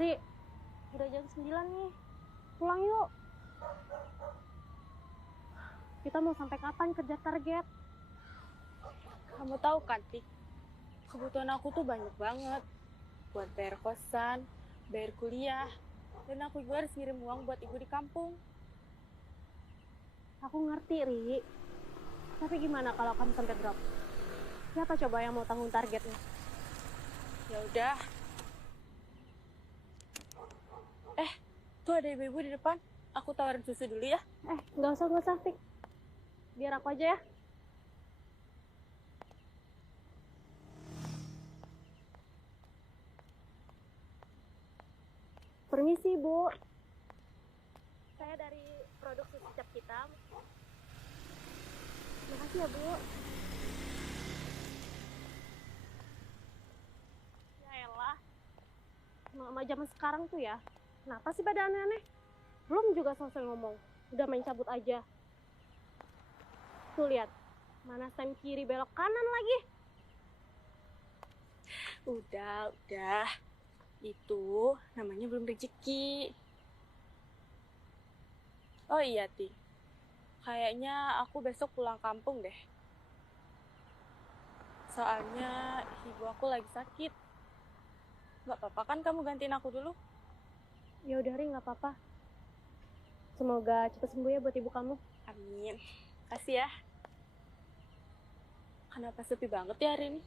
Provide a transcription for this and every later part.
Ri, udah jam 9 nih. Pulang yuk. Kita mau sampai kapan kejar target? Kamu tahu kan, Tik, kebutuhan aku tuh banyak banget. Buat bayar kosan, bayar kuliah, dan aku juga harus ngirim uang buat ibu di kampung. Aku ngerti, Ri. Tapi gimana kalau kamu sampai drop? Siapa coba yang mau tanggung targetnya? Ya udah. Tuh ada ibu-ibu di depan. Aku tawarin susu dulu ya. Nggak usah, Fik. Biar aku aja ya. Permisi, Bu. Saya dari produk susu cap hitam. Makasih ya, Bu. Ya elah. Mama zaman sekarang tuh ya. Kenapa sih pada aneh-aneh? Belum juga selesai ngomong. Udah main cabut aja. Tuh lihat. Mana stand kiri belok kanan lagi. Udah. Itu namanya belum rezeki. Oh iya, Tik. Kayaknya aku besok pulang kampung deh. Soalnya ibu aku lagi sakit. Gak apa-apa kan kamu gantiin aku dulu? Ya udah, Ri, nggak apa-apa. Semoga cepat sembuh ya buat ibu kamu. Amin. Kasih ya. Kenapa sepi banget ya hari ini?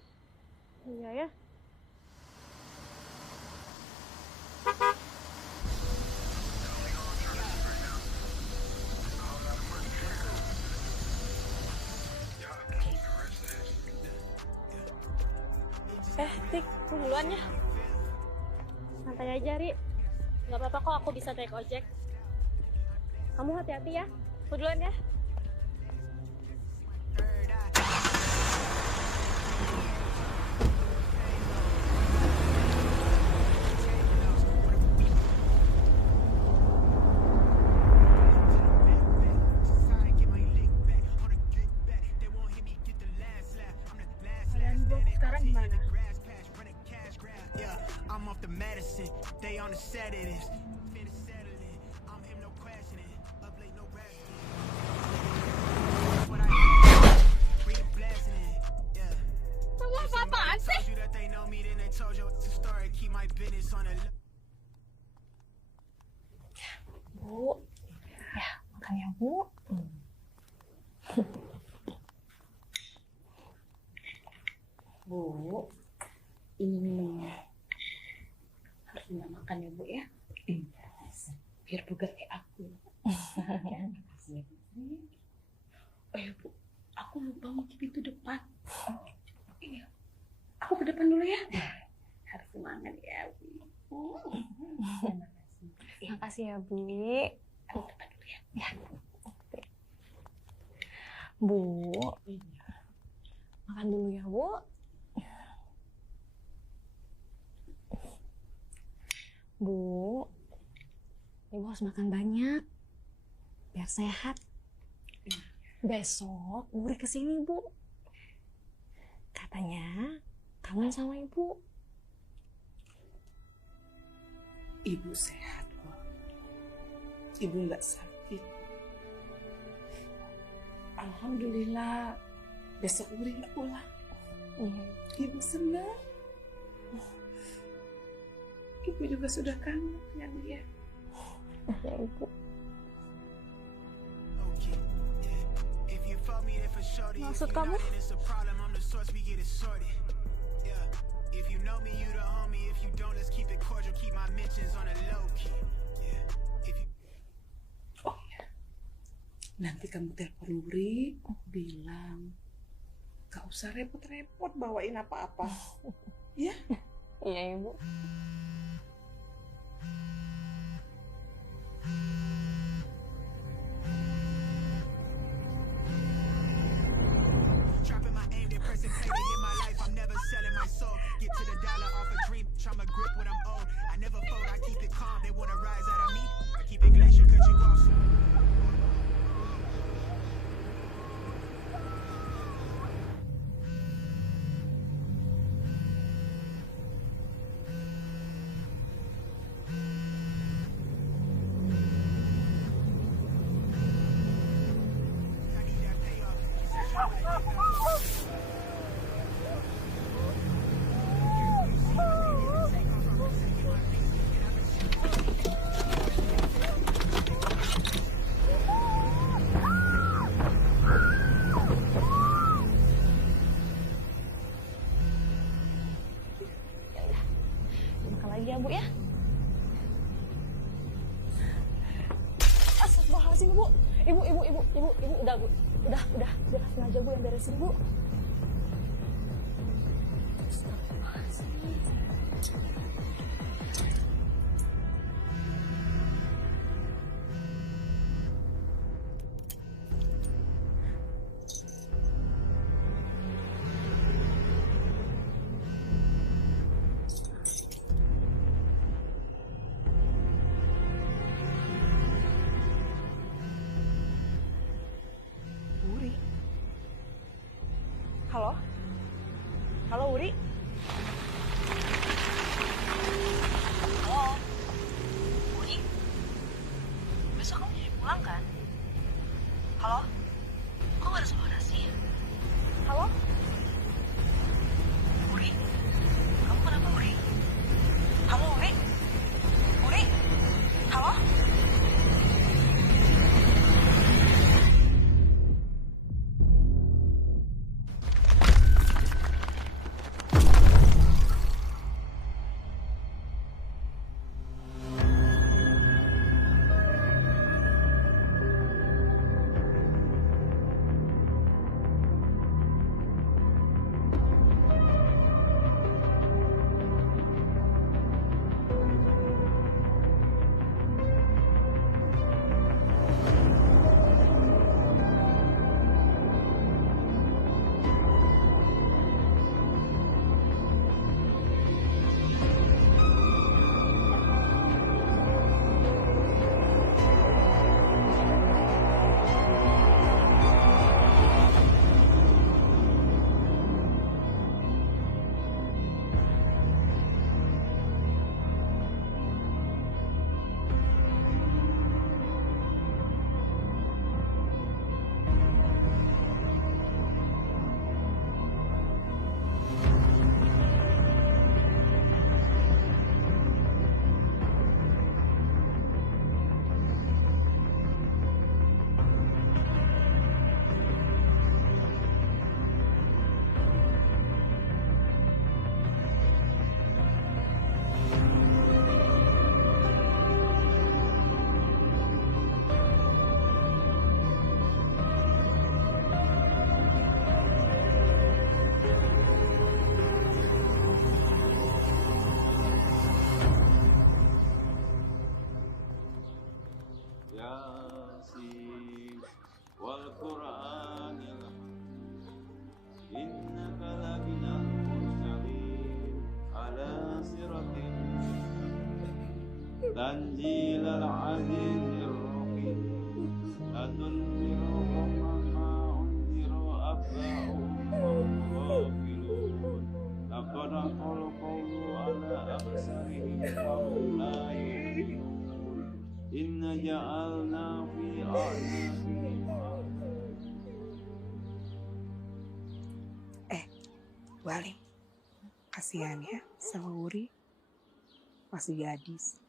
Iya ya. Tik, aku duluan ya. Santai aja, Ri. Nggak apa-apa kok, aku bisa naik ojek. Kamu hati-hati ya. Aku duluan ya. Kalian Bu, sekarang gimana? I'm off the medicine, they on the set of this. Finna settle it, I'm him, no questioning. Up late, no resting. What I read a blessing it, yeah. Kamu apa-apaan sih? Told you that they know me, then they told you it's a story. Keep my business on the low. Bu, ya makan ya Bu. Bu, ini harus nggak makan ya Bu ya? Iya, biar bugar kayak aku. Ya, makasih ya Bu. Oh ya Bu, aku lupa kunci pintu depan. Iya, aku ke depan dulu ya. Harus semangat ya Bu. Makasih ya Bu. Aku ke depan dulu ya. Ya. Bu, makan dulu ya Bu. Bu, Ibu harus makan banyak biar sehat. Besok Buri kesini Bu. Katanya kangen sama Ibu. Ibu sehat kok. Ibu nggak sakit. Alhamdulillah. Besok Uri nggak pulang. Ibu senang. Ibu juga sudah kangen dengan dia. Ya Ibu. Okay, yeah. If you fuck me, then for sure. Maksud kamu? It's a problem, I'm the source, we get it sorted. Yeah. If you know me, you the homie. If you don't, let's keep it cordial. Keep my mentions on a low key. Yeah. If you Oh ya, nanti kamu telepon Uri, bilang gak usah repot-repot bawain apa-apa. Ya? Iya Ibu. dropping my aim, then pressing play to hit my life. I'm never selling my soul. Get to the dollar off a dream. Tryna grip when I'm old. I never fold, I keep it calm. They wanna rise out of me. I keep it glacier, cut you off. lagi ya Bu ya. Astagfirullahaladzim Bu. Ibu, udah Bu. Udah, biar sengaja Bu yang beresin Bu. Astagfirullahaladzim. Wuri. Halo? Halo Wuri? Halo? Wuri? Besok kamu jadi pulang kan? Halo? Kok gak ada suara sih? Halo? Wuri? Kamu kenapa Wuri? Halo Wuri? Wuri? Halo? Yasin wal Qur'anil innaka laminal mursalin ala siratin tanzilal azizir rahim latunziru ma unziru abba'um ghafilun laqad khalaqahu ala absarihim wa hum la yu'minun inna ja'alna fi a'naqihim Wali, kasihan ya sama Wuri. Masih gadis.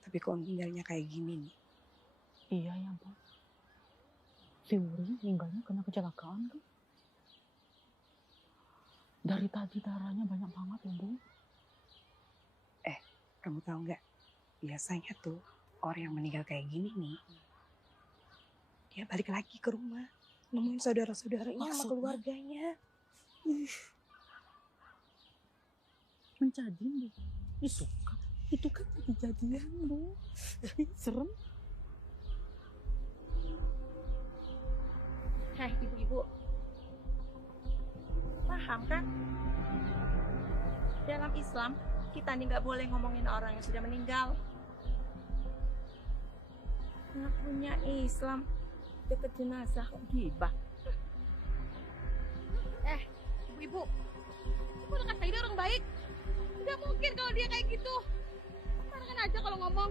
Tapi kok meninggalnya kayak gini nih. Iya ya Bu. Si Wuri meninggalnya kena kecelakaan kan? Dari tadi darahnya banyak banget ya Bu. Kamu tahu nggak? Biasanya tuh orang yang meninggal kayak gini nih, dia balik lagi ke rumah, nemuin saudara-saudaranya sama Maksudnya? keluarganya. Menjadi Bu. Itu kan kejadian Bu. Serem. Hei ibu-ibu, paham kan? Dalam Islam, kita nih nggak boleh ngomongin orang yang sudah meninggal. Nggak punya Islam, deket jenazah kok gibah. Ibu-ibu, ibu udah kata dia orang baik. Nggak mungkin kalau dia kayak gitu. Sembarangan aja kalau ngomong.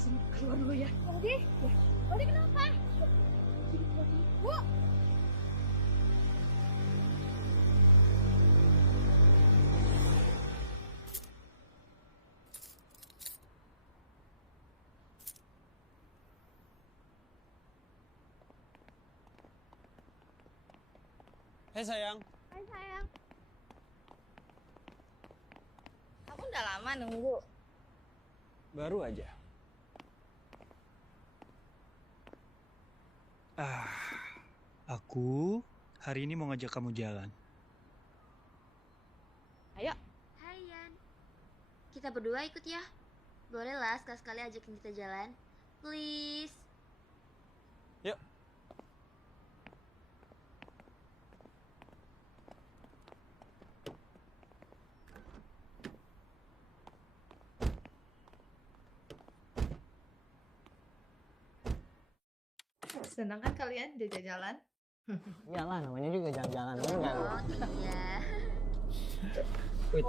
sini keluar dulu ya. Odi, Odi kenapa? Bu, Hei sayang, hai sayang. Aku udah lama nunggu. baru aja. Aku hari ini mau ngajak kamu jalan. Ayo. Hai Yan, kita berdua ikut ya. Boleh lah sekali-sekali ajakin kita jalan. Please. Yuk. Senang kan kalian diajak jalan? Iyalah, namanya juga jalan-jalan enggak. Oh iya. Wait.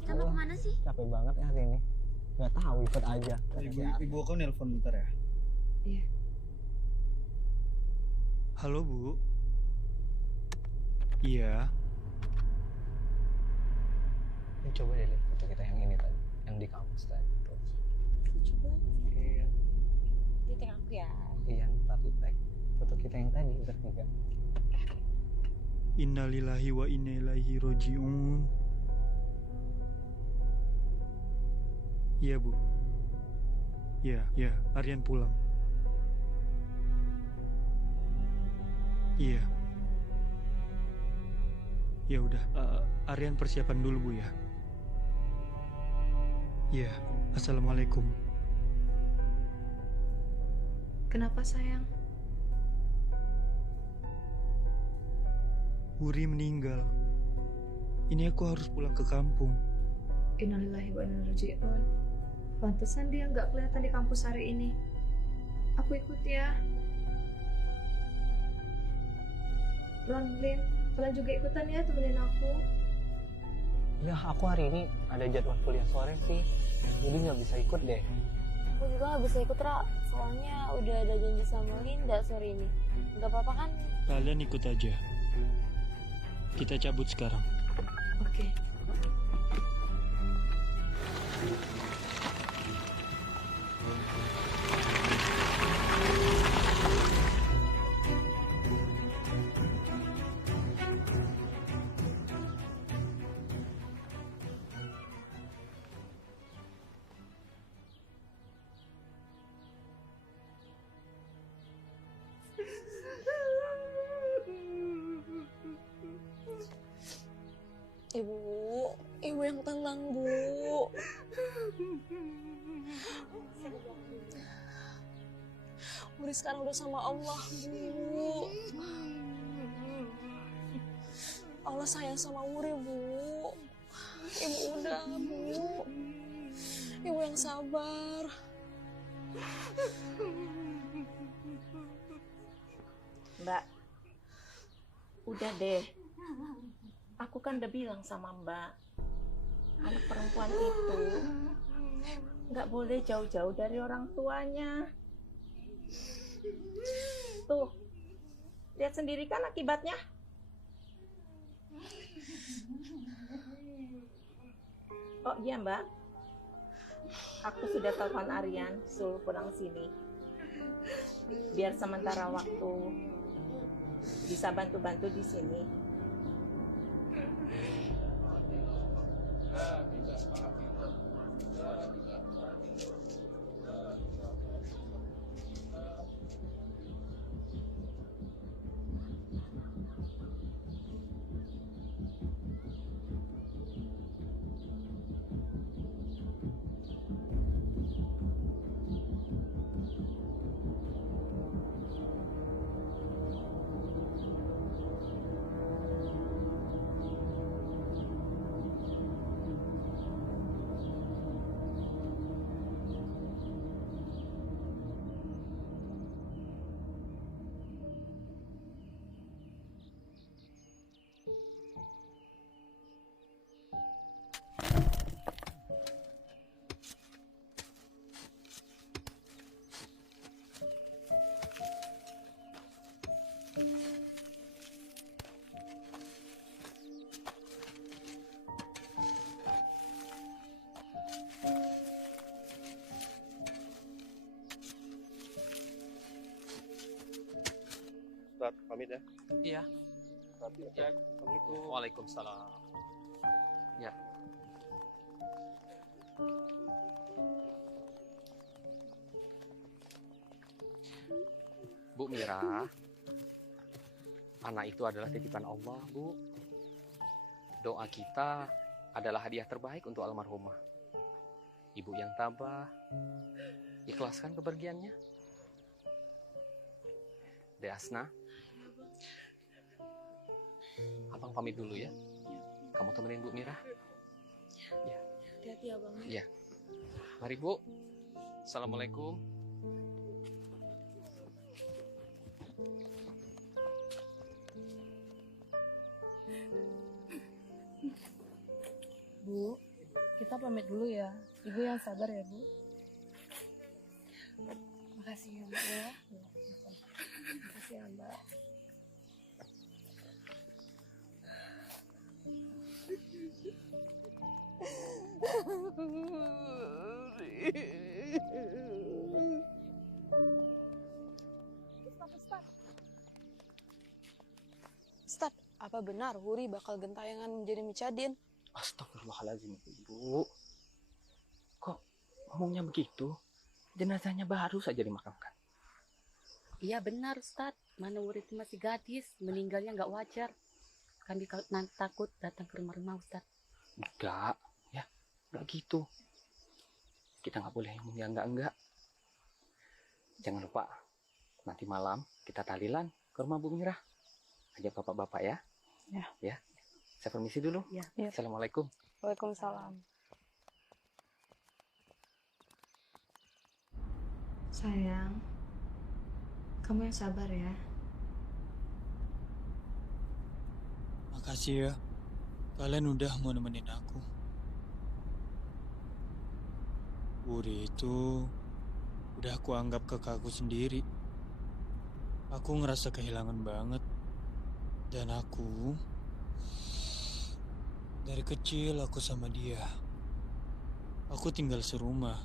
Kita mau kemana sih? Capek banget ya hari ini. Gak tahu, ikut aja. Ibu aku nelpon bentar ya. Iya. Halo Bu. Iya. Coba deh lihat foto kita yang ini tadi, yang di kampus tadi. Coba Iya. di tag aku ya. Iya, tapi tag foto kita yang tadi bertiga. Innalillahi wa inna ilaihi roji'un. Iya Bu. Iya, Aryan pulang. Iya. Ya udah, Aryan persiapan dulu Bu ya. Iya, assalamualaikum. Kenapa sayang? Wuri meninggal. Ini aku harus pulang ke kampung. Innalillahi wa inna ilaihi raji'un. Pantesan dia nggak kelihatan di kampus hari ini. Aku ikut ya. Ron, Lin, kalian juga ikutan ya temenin aku. Ya, aku hari ini ada jadwal kuliah sore sih. Jadi nggak bisa ikut deh. Aku juga gak bisa ikut, Ra. Soalnya udah ada janji sama Linda sore ini. Gak apa-apa kan? Kalian ikut aja. Kita cabut sekarang. Oke. Ibu yang tenang, Bu. Wuri sekarang udah sama Allah, Bu. Allah sayang sama Wuri, Bu. Ibu udah, Bu. Ibu yang sabar. Mbak, udah deh. Aku kan udah bilang sama Mbak, anak perempuan itu nggak boleh jauh-jauh dari orang tuanya. Tuh, lihat sendiri kan akibatnya. Oh iya Mbak, aku sudah telepon Aryan suruh pulang sini. Biar sementara waktu bisa bantu-bantu di sini. berangkat, pamit ya. Iya. Ya. Assalamualaikum. Waalaikumsalam. Ya. Bu Mira, anak itu adalah titipan Allah, Bu. Doa kita adalah hadiah terbaik untuk almarhumah. Ibu yang tabah, ikhlaskan kepergiannya. Dek Asna, Abang pamit dulu ya. Kamu temenin Bu Mira. Ya. Hati-hati ya Bang. Iya. Mari Bu. Assalamualaikum. Bu, kita pamit dulu ya. Ibu yang sabar ya, Bu. Makasih ya, Mbak ya. Makasih ya, Mbak. Ustaz, apa benar Wuri bakal gentayangan menjadi Micadin? Astagfirullahaladzim, Ibu. Kok ngomongnya begitu? Jenazahnya baru saja dimakamkan. Iya benar Ustaz, mana Wuri itu masih gadis, meninggalnya nggak wajar. Kami takut datang ke rumah Ustaz. Enggak, ya, enggak gitu. Kita nggak boleh ngomong yang enggak. Jangan lupa, nanti malam kita tahlilan ke rumah Bu Mira. Ajak bapak-bapak ya. Ya. Ya. Saya permisi dulu. Ya. Assalamualaikum. Waalaikumsalam. Sayang, kamu yang sabar ya. Makasih ya. Kalian udah mau nemenin aku. Wuri itu udah aku anggap kakakku sendiri. Aku ngerasa kehilangan banget. Dan aku dari kecil aku sama dia. Aku tinggal serumah.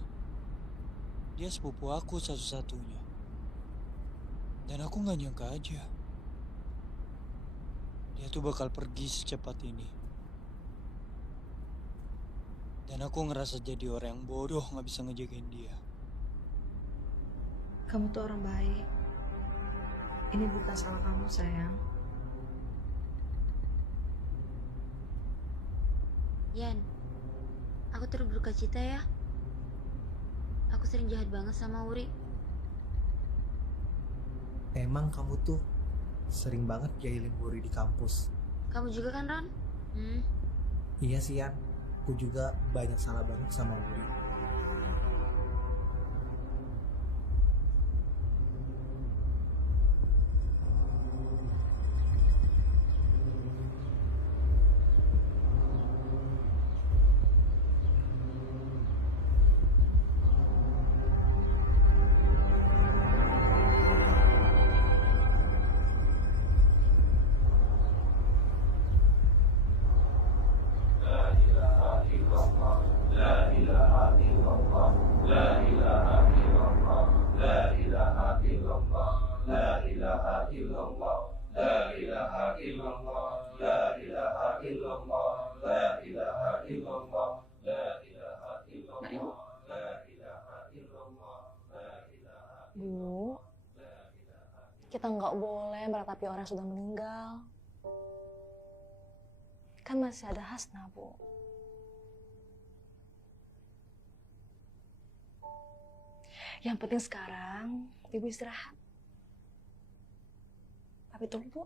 Dia sepupu aku satu-satunya. Dan aku gak nyangka aja dia tuh bakal pergi secepat ini. Dan aku ngerasa jadi orang yang bodoh gak bisa ngejagain dia. Kamu tuh orang baik. Ini bukan salah kamu, sayang. Yan, aku turut berduka cita ya. Aku sering jahat banget sama Wuri. Emang kamu tuh sering banget jahilin Wuri di kampus. Kamu juga kan, Ron? Iya sih, Yan. Aku juga banyak salah banget sama Wuri. Bu, kita nggak boleh meratapi orang yang sudah meninggal. Kan masih ada Hasna, Bu. Yang penting sekarang, Ibu istirahat. Tapi tunggu, Bu.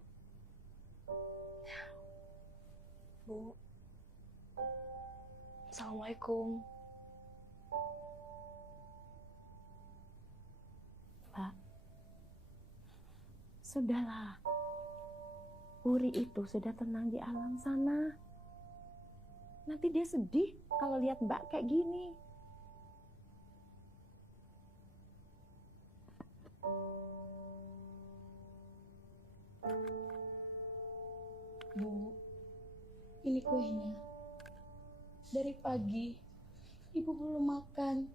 Bu. Assalamualaikum. Pak, sudahlah. Wuri itu sudah tenang di alam sana. Nanti dia sedih kalau lihat Mbak kayak gini. Bu, ini kuenya. Dari pagi, Ibu belum makan.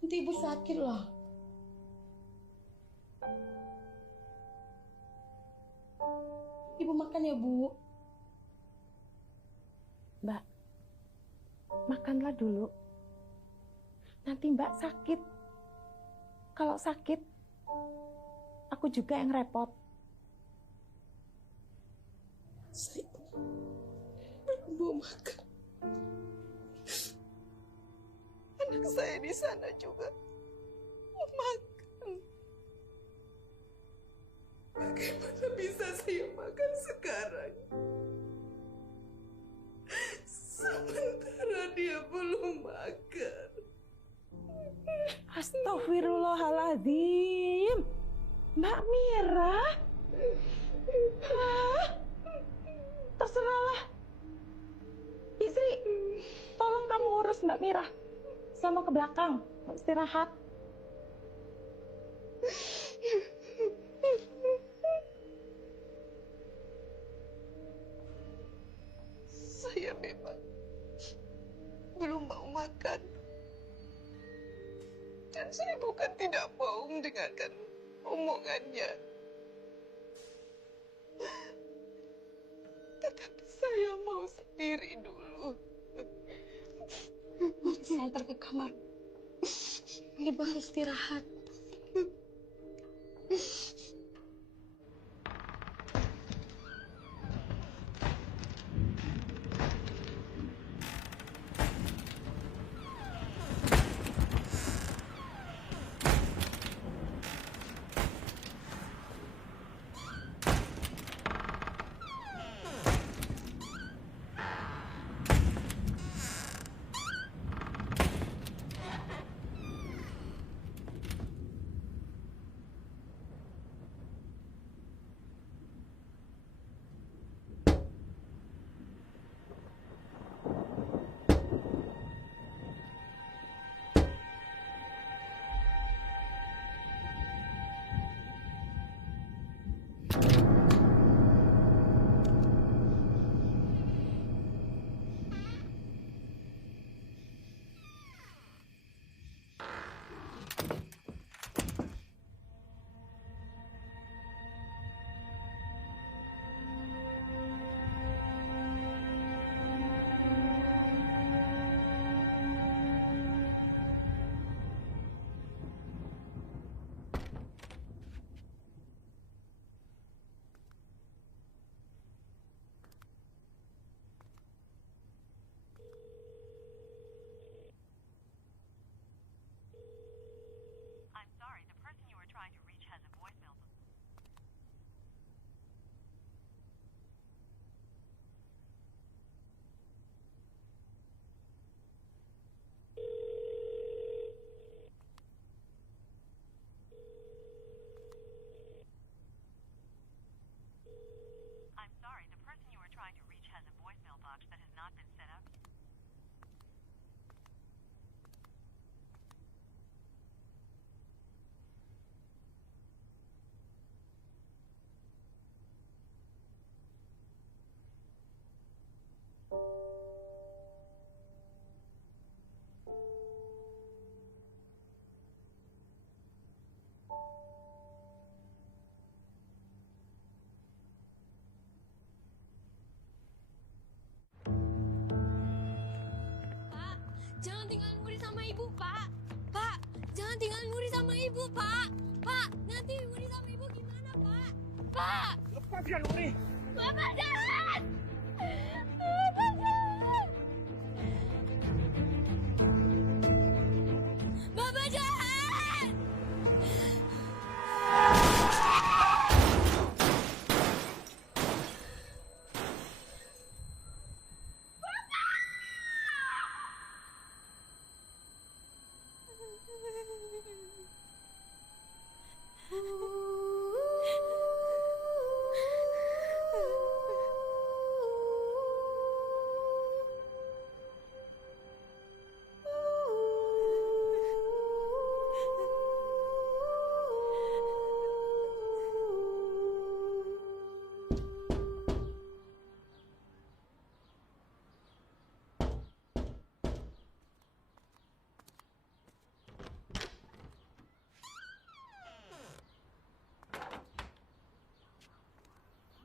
Nanti Ibu sakit loh. Ibu makan ya, Bu. Mbak, makanlah dulu. Nanti Mbak sakit. Kalau sakit, aku juga yang repot. Saya belum mau makan. Anak saya di sana juga mau makan. Bagaimana bisa saya makan sekarang? Sementara dia belum makan. Astagfirullahaladzim. Mbak Mira. Terserahlah. Istri, tolong kamu urus Mbak Mira. Sama ke belakang, istirahat. Saya memang belum mau makan. Dan saya bukan tidak mau mendengarkan omongannya. Tetapi saya mau sendiri dulu. Saya antar ke kamar. Ibu harus istirahat. Jangan tinggalin Muri sama ibu, Pak. Pak, jangan tinggalin Muri sama ibu, Pak. Pak, nanti Muri sama ibu gimana, Pak? Pak! Lepaskan Muri! Bapak jangan! Bapak jangan! Bapak jangan!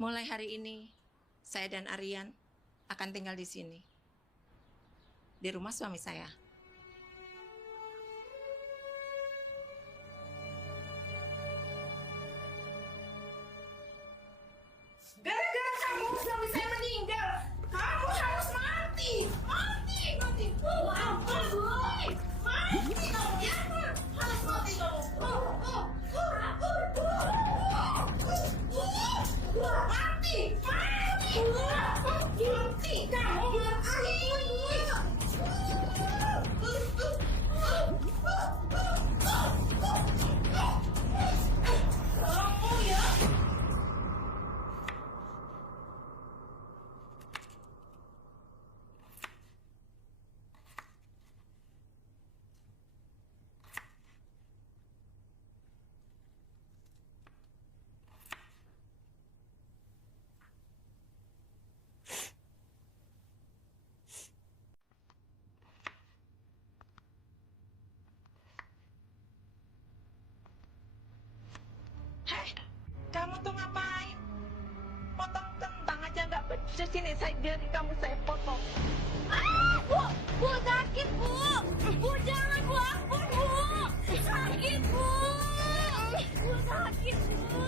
Mulai hari ini, saya dan Aryan akan tinggal di sini. Di rumah suami saya. Gara-gara kamu suami saya meninggal. Kamu harus mati. Mati, mati. Ampun, boy. Mati kamu ya. Harus mati kamu. Mati, mati. Mati kamu. Tolongmu ya. Kamu tuh ngapain? Potong kentang aja nggak becus ini saya jari kamu saya potong. Bu sakit bu. Bu jangan bu, ampun bu. Sakit bu. Bu sakit bu.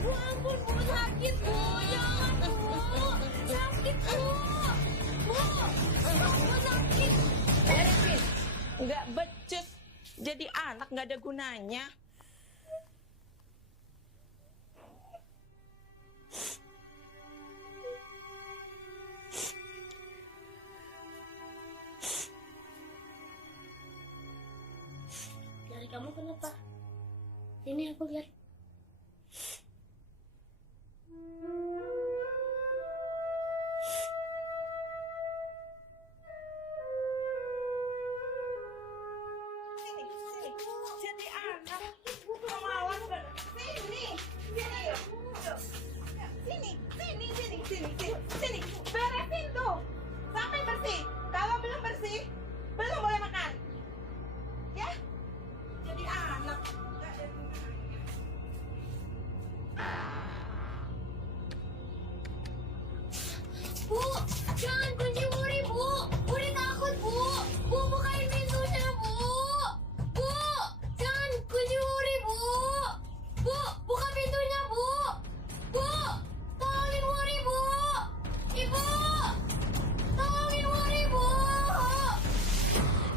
Bu ampun bu sakit bu. Jangan bu. Sakit bu. Bu sakit. Beresin. Nggak becus. Jadi anak nggak ada gunanya. Dari kamu kenapa? Ini aku lihat. Sini, sini. Jadi anak. Pemalas banget. Sini, sini yuk. Sini, sini, sini, sini, sini, sini. Beresin tuh. Sampai bersih. Kalau belum bersih, belum boleh makan. Ya? Jadi anak. Bu, jangan kunci Wuri bu. Wuri takut bu. Bu bukain pintunya bu. Bu, jangan kunci Wuri bu. Bu, buka pintunya bu. Bu, tolongin Wuri bu. Ibu, tolongin Wuri bu.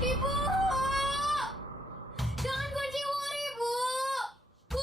Ibu, jangan kunci Wuri bu. Bu.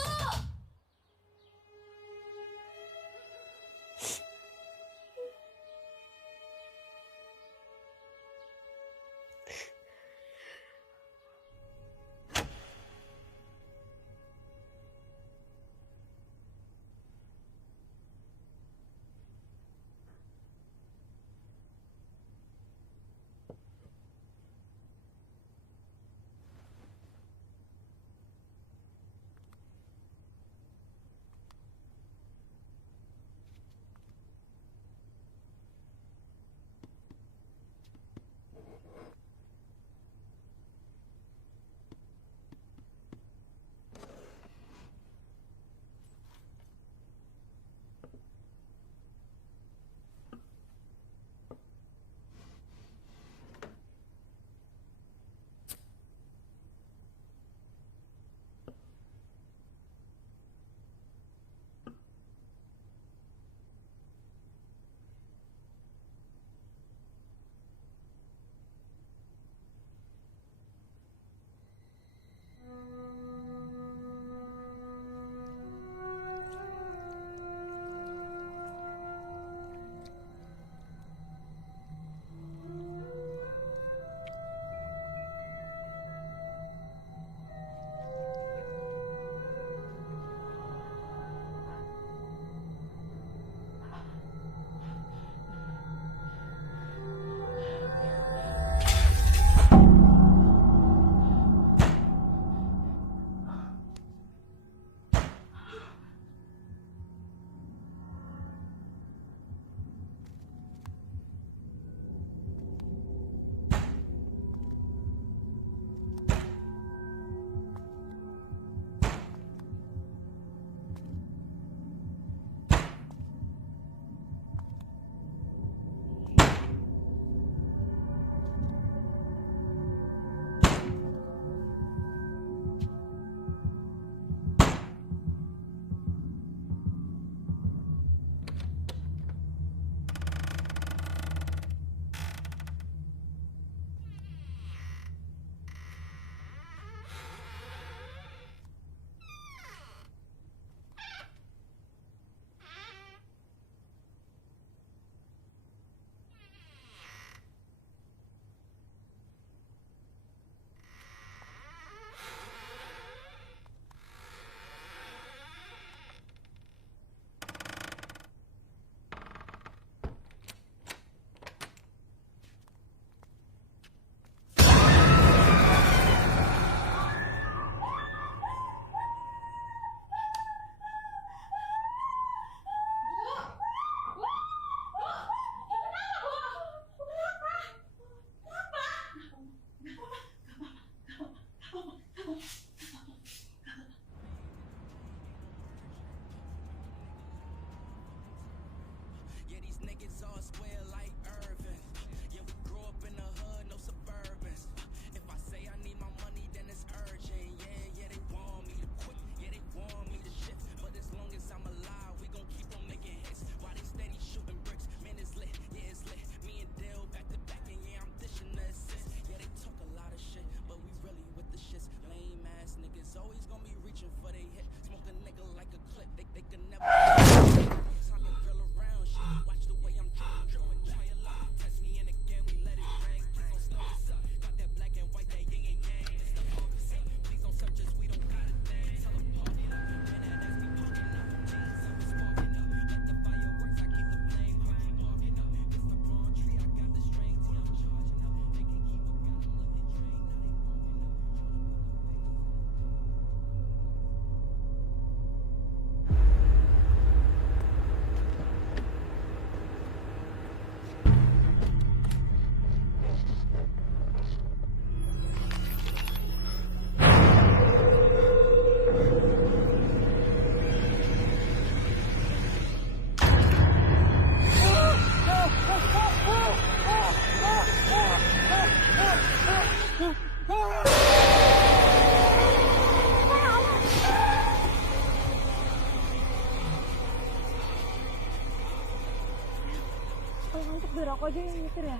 biar aku aja yang nyetir ya.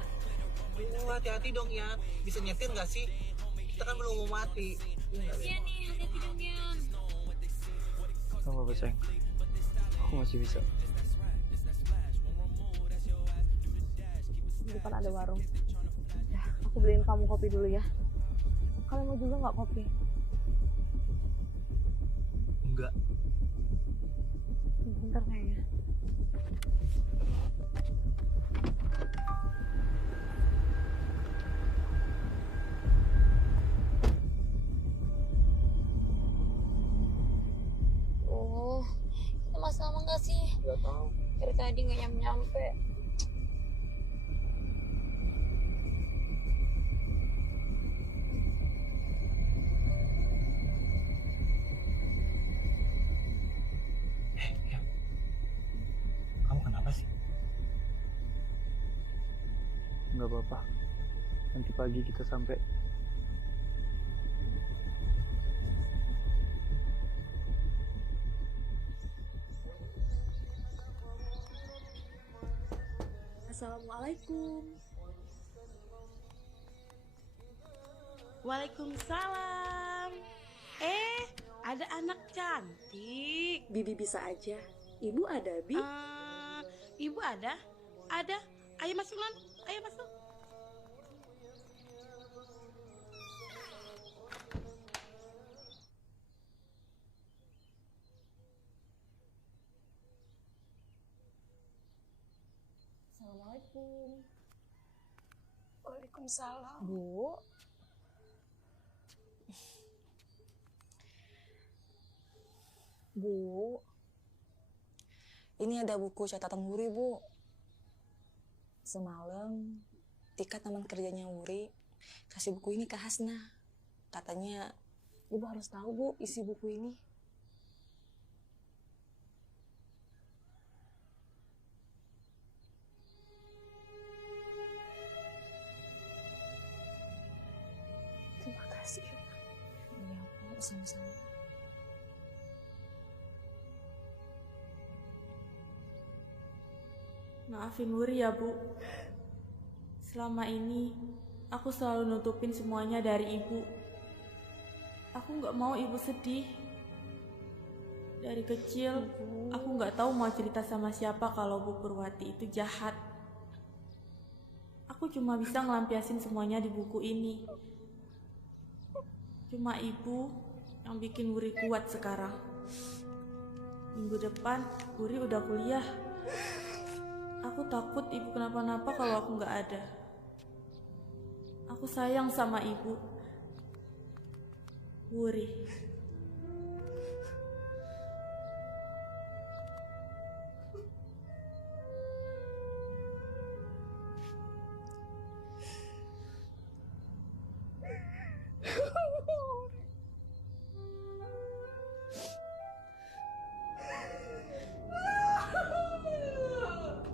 Hati-hati dong ya. Bisa nyetir nggak sih? Kita kan belum mau mati. Iya nih, hati-hati dong Yan. Gak apa-apa sayang. Aku masih bisa. Di depan ada warung. Ya, aku beliin kamu kopi dulu ya. Kalian mau juga nggak kopi? Enggak. Bentar kayaknya. Oh, kita masih lama nggak sih? Nggak tahu. Dari tadi nggak nyampe. Kamu kenapa sih? Nggak apa-apa. Nanti pagi kita sampai. Assalamualaikum. Waalaikumsalam. Ada anak cantik. Bibi bisa aja. Ibu ada, Bi? Ibu ada? Ada. Ayo masuk, Non. Ayo masuk. Assalamualaikum. Waalaikumsalam. Bu. Bu, ini ada buku catatan Wuri, Bu. Semalam, Tika teman kerjanya Wuri kasih buku ini ke Hasna. Katanya, Ibu harus tahu, Bu, isi buku ini. Terima kasih. Iya, Bu, sama-sama. Maafin Wuri ya, Bu. Selama ini, aku selalu nutupin semuanya dari Ibu. Aku nggak mau Ibu sedih. Dari kecil, aku nggak tahu mau cerita sama siapa kalau Bu Purwati itu jahat. Aku cuma bisa ngelampiasin semuanya di buku ini. Cuma Ibu yang bikin Wuri kuat sekarang. Minggu depan, Wuri udah kuliah. Aku takut Ibu kenapa-napa kalau aku nggak ada. Aku sayang sama Ibu. Wuri.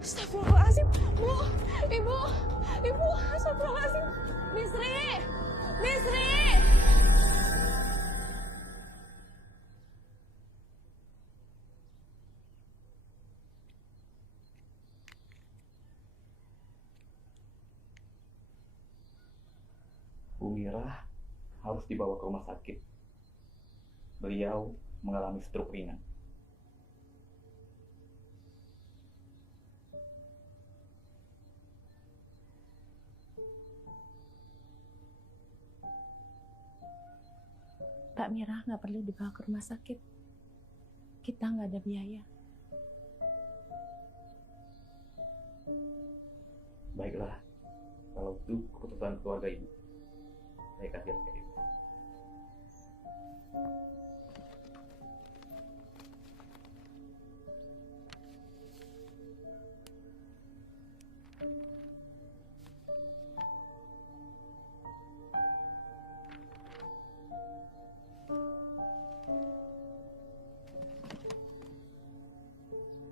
Astagfirullahaladzim, Bu, Ibu, astagfirullahaladzim. Bisri, Bisri. Bu Mira harus dibawa ke rumah sakit. Beliau mengalami stroke ringan. Mbak Mira nggak perlu dibawa ke rumah sakit. Kita nggak ada biaya. Baiklah, kalau itu keputusan keluarga Ibu. Saya kasih ke Ibu.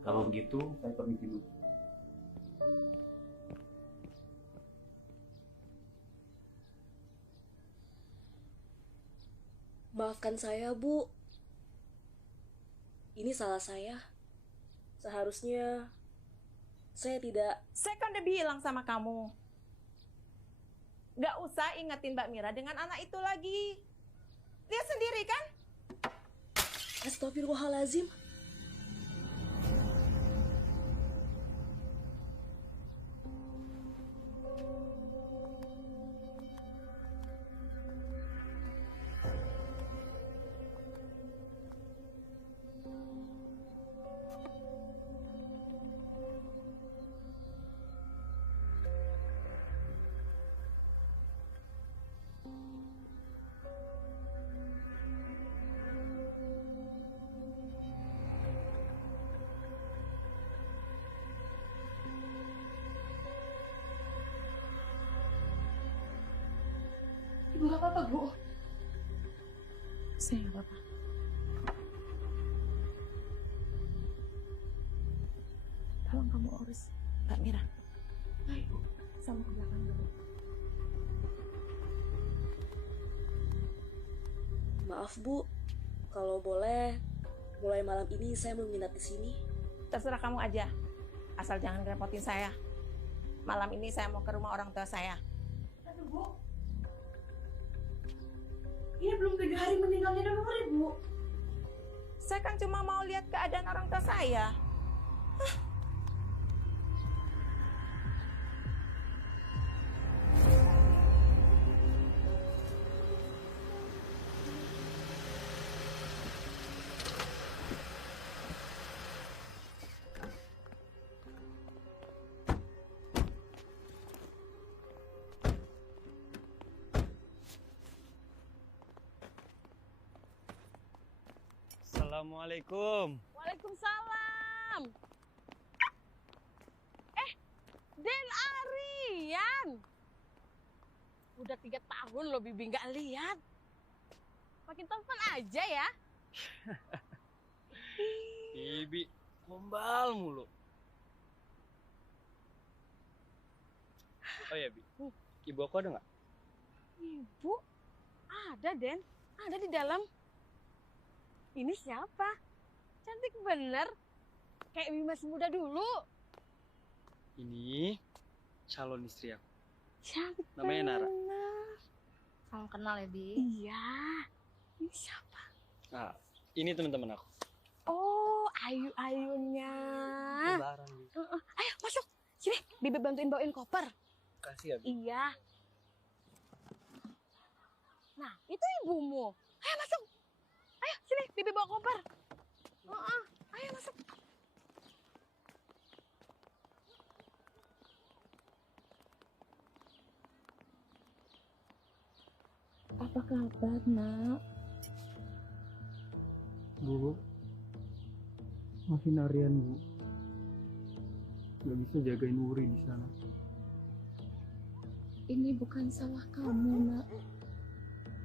Kalau begitu, saya permisi dulu. Maafkan saya, Bu. Ini salah saya. Seharusnya Saya tidak. Saya kan udah bilang sama kamu. Gak usah ingetin Mbak Mira dengan anak itu lagi. Lihat sendiri kan? Astagfirullahalazim. Ibu gak apa-apa, Bu. Saya nggak apa-apa. Tolong kamu urus Mbak Mira. Ayo, Bu. Sama ke belakang dulu. Maaf Bu, kalau boleh, mulai malam ini saya mau nginap di sini. Terserah kamu aja. Asal jangan ngerepotin saya. Malam ini saya mau ke rumah orang tua saya. Aduh, Bu. Ini belum 3 hari meninggalnya udah nomor Ibu. Saya kan cuma mau lihat keadaan orang tua saya. Assalamualaikum. Waalaikumsalam. Den Arian. Udah 3 tahun loh Bibi nggak lihat. Makin telepon aja ya. Bibi gombal mulu. Oh ya, Bi. Ibu aku ada nggak? Ibu? Ada, Den. Ada di dalam. Ini siapa? Cantik bener. Kayak Bibi masih muda dulu. Ini calon istri aku. Cantik Namanya Nara. Kamu kenal ya, Bi? Iya. Ini siapa? Nah, ini teman-teman aku. Oh, Ayu-ayunya. Lebaran, Bi. Ayo masuk. Sini, Bibi bantuin bawain koper. Kasih ya, Bi. Iya. Nah, itu ibumu. Ayo masuk. Ayo, sini, Bibi bawa koper. Ayo masuk. Apa kabar, Nak? Bu, maafin Aryan, Bu. Gak bisa jagain Wuri di sana. Ini bukan salah kamu, Nak.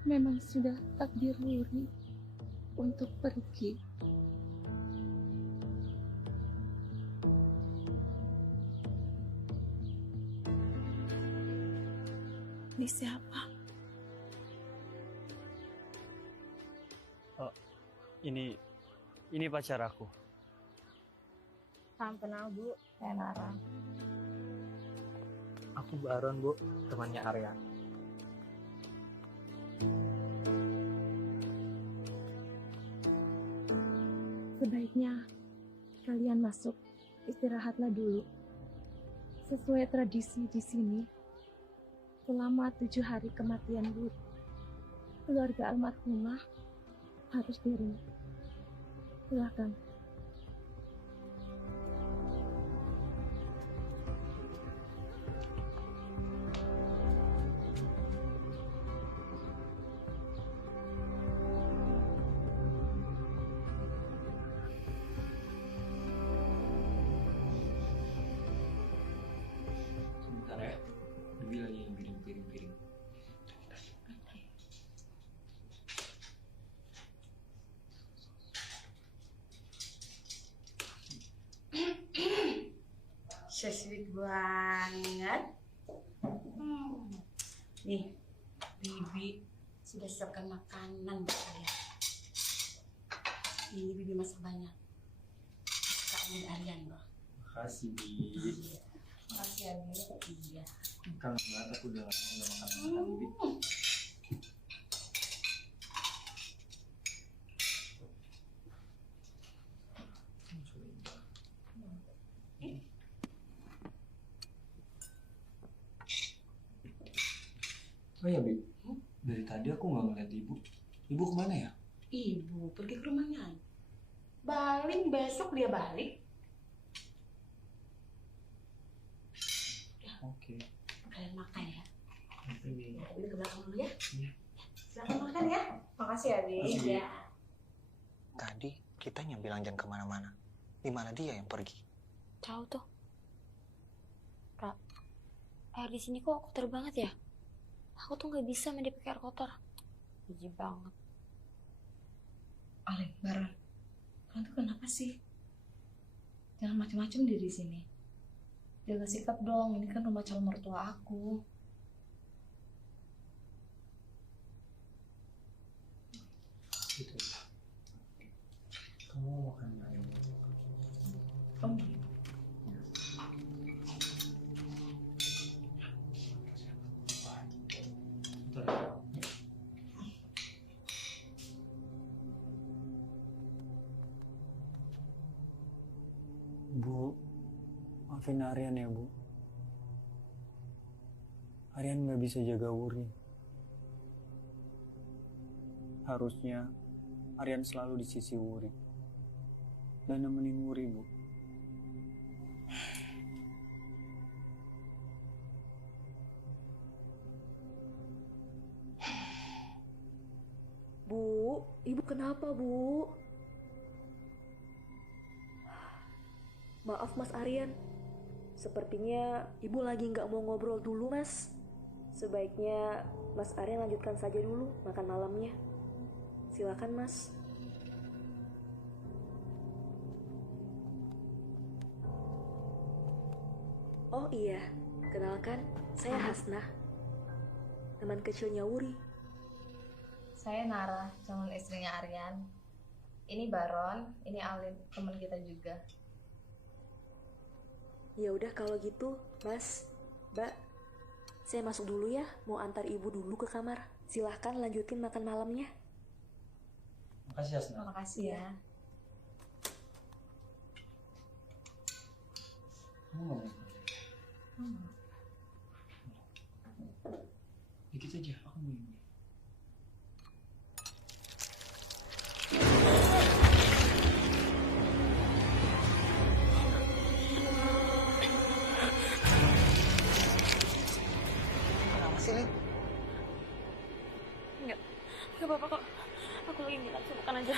Memang sudah takdir Wuri untuk pergi. Ini siapa? Oh, ini pacar aku. Salam kenal, Bu. Saya Nara. Aku Baron, Bu, temannya Arya. Sebaiknya kalian masuk, istirahatlah dulu. Sesuai tradisi di sini, selama 7 hari kematian Bud, keluarga almarhumah harus diri. Silakan. Sebentar ya, Bibi lagi ngambilin piring-piring. So sweet banget. Nih, Bibi sudah siapkan makanan buat kalian. Ini Bibi masak banyak. Kesukaan Aryan loh. Makasih, Bi. Makasih ya, Bi. Iya. Kangen banget aku udah lama gak makan-makan, Bi. Oh ya, Bi. Dari tadi aku nggak ngeliat ibu. Ibu kemana ya? Ibu pergi ke rumahnya. Balik besok dia balik. Oke. Kalian makan ya. Oke, Bi. Ini ke belakang dulu ya. Iya. Silakan makan ya. Makasih ya, Bi. Makasih, Bi. Ya. Tadi kita yang bilang jangan kemana-mana. Di mana dia yang pergi? Tahu tuh. Ra, air di sini kok kotor banget ya? Aku tuh nggak bisa mandi pakai air kotor. Jijik banget. Baron, kalian tuh kenapa sih? Jangan macam-macam di sini. Jaga sikap dong, ini kan rumah calon mertua aku. Gitu. Kamu mau makan ayam? Oh gitu. Bentar ya. Bu, maafin Aryan ya, Bu. Aryan nggak bisa jaga Wuri. Harusnya Aryan selalu di sisi Wuri dan nemenin Wuri, Bu. Bu, ibu kenapa, Bu? Maaf, Mas Aryan. Sepertinya ibu lagi nggak mau ngobrol dulu, Mas. Sebaiknya Mas Aryan lanjutkan saja dulu makan malamnya. Silakan, Mas. Oh iya, kenalkan, saya Hasnah. Teman kecilnya Wuri. Saya Nara, calon istrinya Aryan. Ini Baron, ini Alin, teman kita juga. Ya udah kalau gitu, Mas, Mbak, saya masuk dulu ya, mau antar ibu dulu ke kamar. Silahkan lanjutin makan malamnya. Makasih, Hasnah. Makasih ya. Kamu nggak mau? Dikit aja, aku mau ini. Kenapa sih, Lin? Nggak apa-apa kok. Aku lagi nggak nafsu makan aja.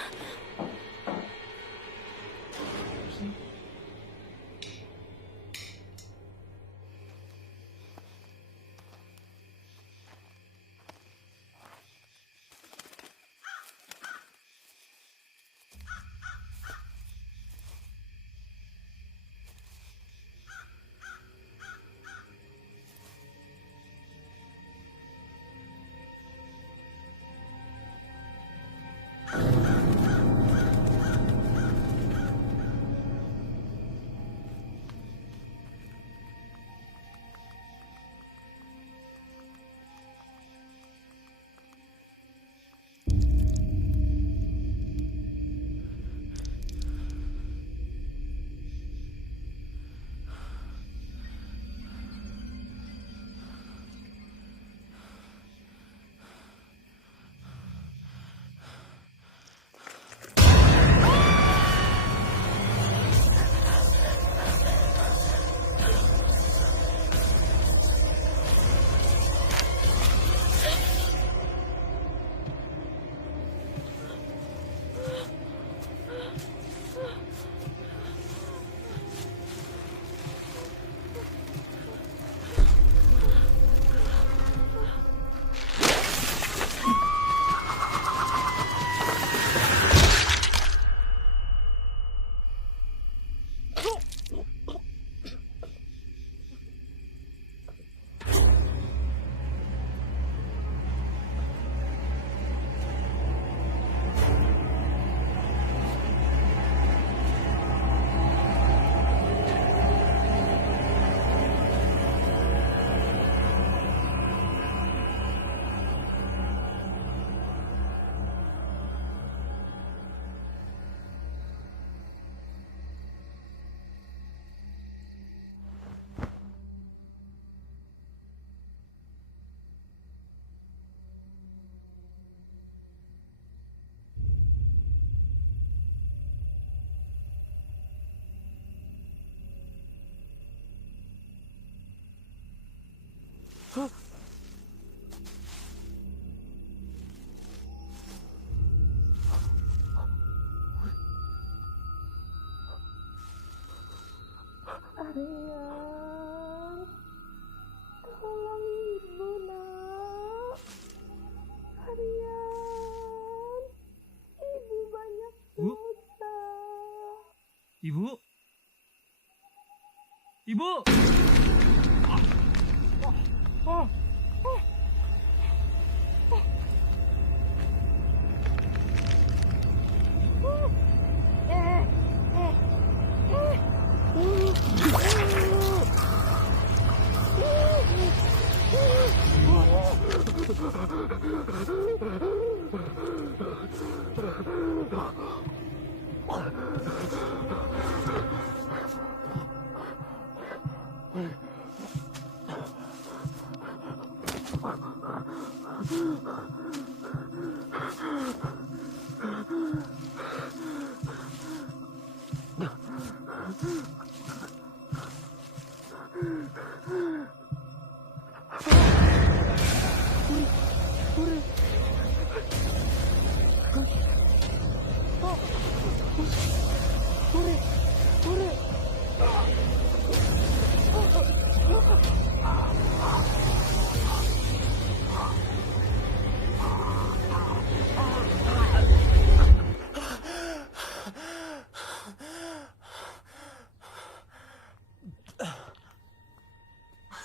Aryan, tolong ibu nak. Aryan, ibu banyak dosa. Ibu? Ibu!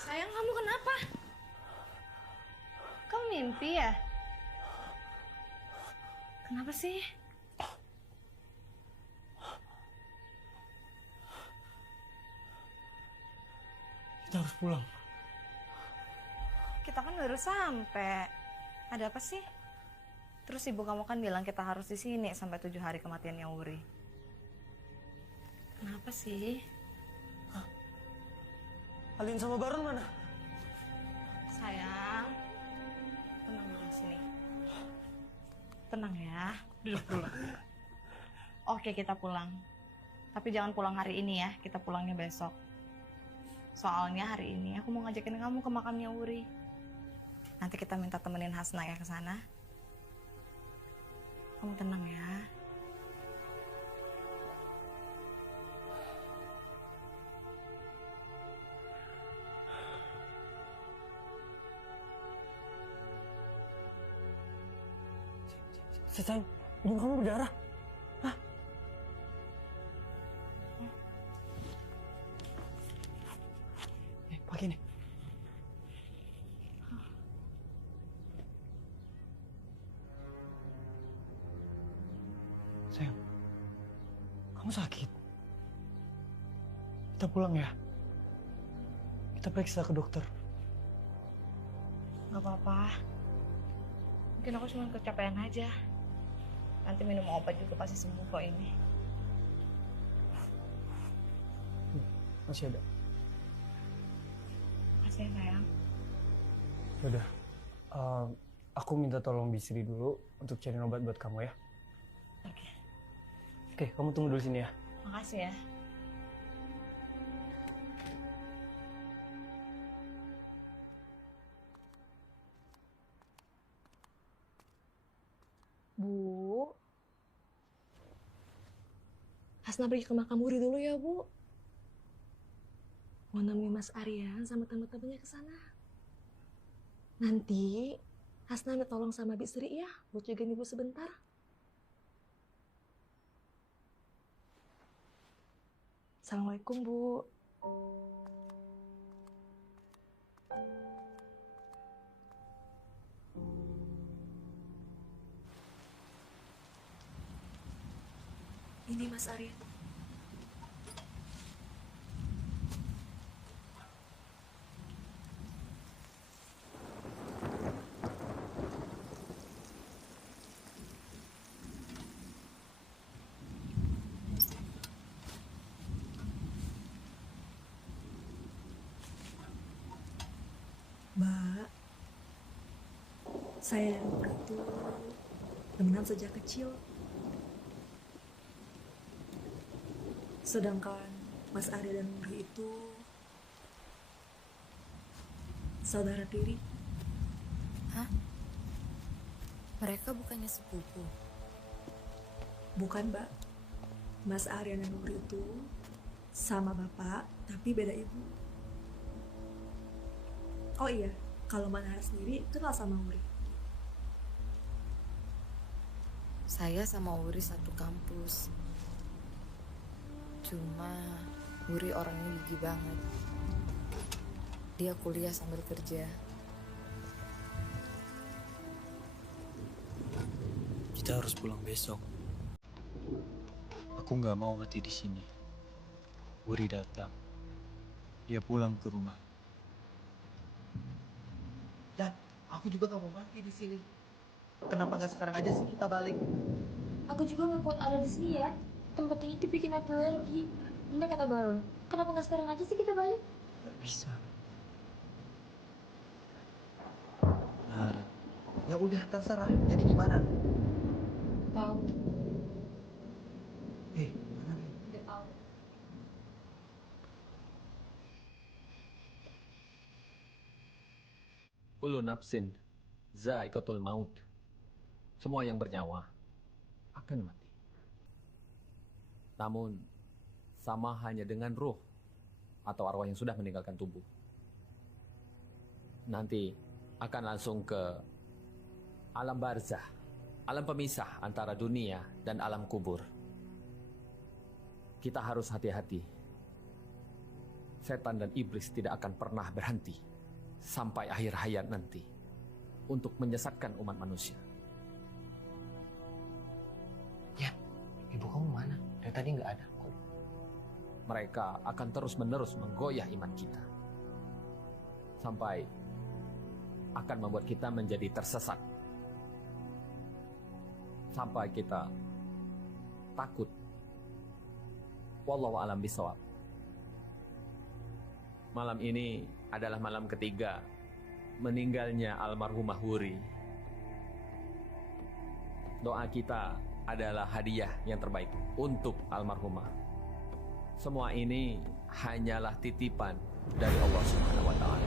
Sayang, kamu kenapa? Kamu mimpi ya? Kenapa sih? Kita harus pulang. Kita kan baru sampai. Ada apa sih? Terus ibu kamu kan bilang kita harus di sini sampai 7 hari kematiannya Wuri. Kenapa sih? Alin sama Baron mana? Sayang, tenang dulu sini. Tenang ya, duduk dulu. Oke, kita pulang. Tapi jangan pulang hari ini ya, kita pulangnya besok. Soalnya hari ini aku mau ngajakin kamu ke makamnya Wuri. Nanti kita minta temenin Hasna ya ke sana. Kamu tenang ya. Sayang, hidung kamu berdarah. Hah? Pakai nih. Sayang, kamu sakit. Kita pulang ya. Kita periksa ke dokter. Gak apa-apa. Mungkin aku cuma kecapean aja. Nanti minum obat juga pasti sembuh kok ini. Masih ada. Makasih ya sayang. Yaudah, aku minta tolong Bisri dulu untuk cari obat buat kamu ya. Oke. Oke, kamu tunggu dulu sini ya. Makasih ya. Bu, Hasna pergi ke makam Wuri dulu ya, Bu. Mau nemenin Mas Aryan sama teman-temannya ke sana. Nanti Hasna minta tolong sama Bisri ya, buat jagain Ibu sebentar. Assalamualaikum, Bu. Ini Mas Aryan. Mbak, saya dan Mbak itu temenan sejak kecil. Sedangkan Mas Arya dan Wuri itu saudara tiri. Hah? Mereka bukannya sepupu? Bukan, Mbak. Mas Arya dan Wuri itu sama bapak Tapi beda ibu. Oh iya, kalau Manahar sendiri kenal sama Wuri? Saya sama Wuri satu kampus. Cuma Wuri orangnya gigi banget. Dia kuliah sambil kerja. Kita harus pulang besok. Aku nggak mau mati di sini. Wuri datang. Dia pulang ke rumah. Dan aku juga gak mau mati di sini. Kenapa nggak sekarang aja sih kita balik? Aku juga gak kuat ada di sini ya. Tempat ini tuh bikin aku alergi. Bener kata Barul. Kenapa gak sekarang aja sih kita balik? Gak bisa. Nah, Ya udah terserah. Jadi gimana? Tahu. Mana nih? Gak tahu. Kullu nafsin za'iqatul maut. Semua yang bernyawa akan mati. Namun, sama hanya dengan ruh atau arwah yang sudah meninggalkan tubuh. Nanti akan langsung ke alam barzah, alam pemisah antara dunia dan alam kubur. Kita harus hati-hati. Setan dan iblis tidak akan pernah berhenti sampai akhir hayat nanti untuk menyesatkan umat manusia. Ya, ibu kamu mana? Dari tadi nggak ada. Mereka akan terus-menerus menggoyah iman kita. Sampai akan membuat kita menjadi tersesat. Sampai kita takut. Wallahu a'lam bishawab. Malam ini adalah malam ketiga meninggalnya almarhumah Wuri. Doa kita adalah hadiah yang terbaik untuk almarhumah. Semua ini hanyalah titipan dari Allah Subhanahu wa Ta'ala.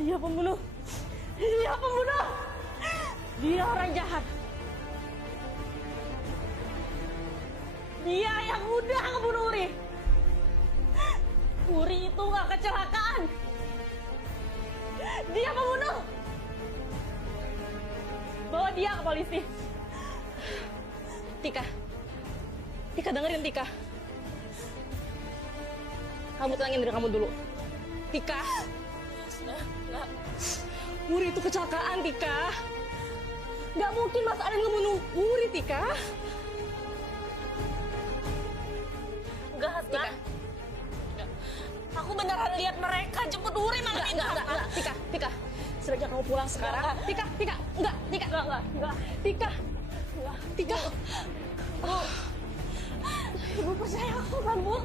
Dia pembunuh. Dia pembunuh. Dia orang jahat. Dia yang udah ngebunuh Wuri. Wuri itu nggak kecelakaan. Dia pembunuh. Bawa dia ke polisi. Tika. Tika dengerin Tika. Kamu tenangin diri kamu dulu. Tika. Nggak. Wuri itu kecelakaan, Tika. Nggak mungkin Mas Arin ngebunuh Wuri, Tika. Enggak, Tika. Aku beneran lihat mereka jemput Wuri malam itu. Enggak. Tika. Sebaiknya kamu pulang sekarang. Tika. Enggak. Tika. Tika. Bu. Ibu percaya aku kan, Bu?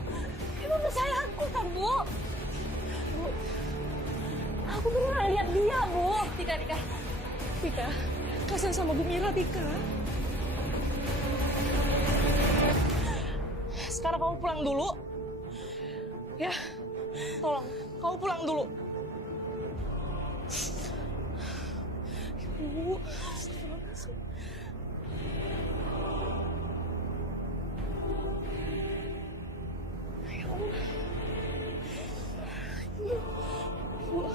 Ibu percaya aku kan, Bu? Bu. Aku beneran lihat dia, Bu. Tika. Kasihan sama Bu Mira, Tika. Sekarang kamu pulang dulu. Ya, tolong. Kamu pulang dulu. Ibu. Ya Allah. Ibu.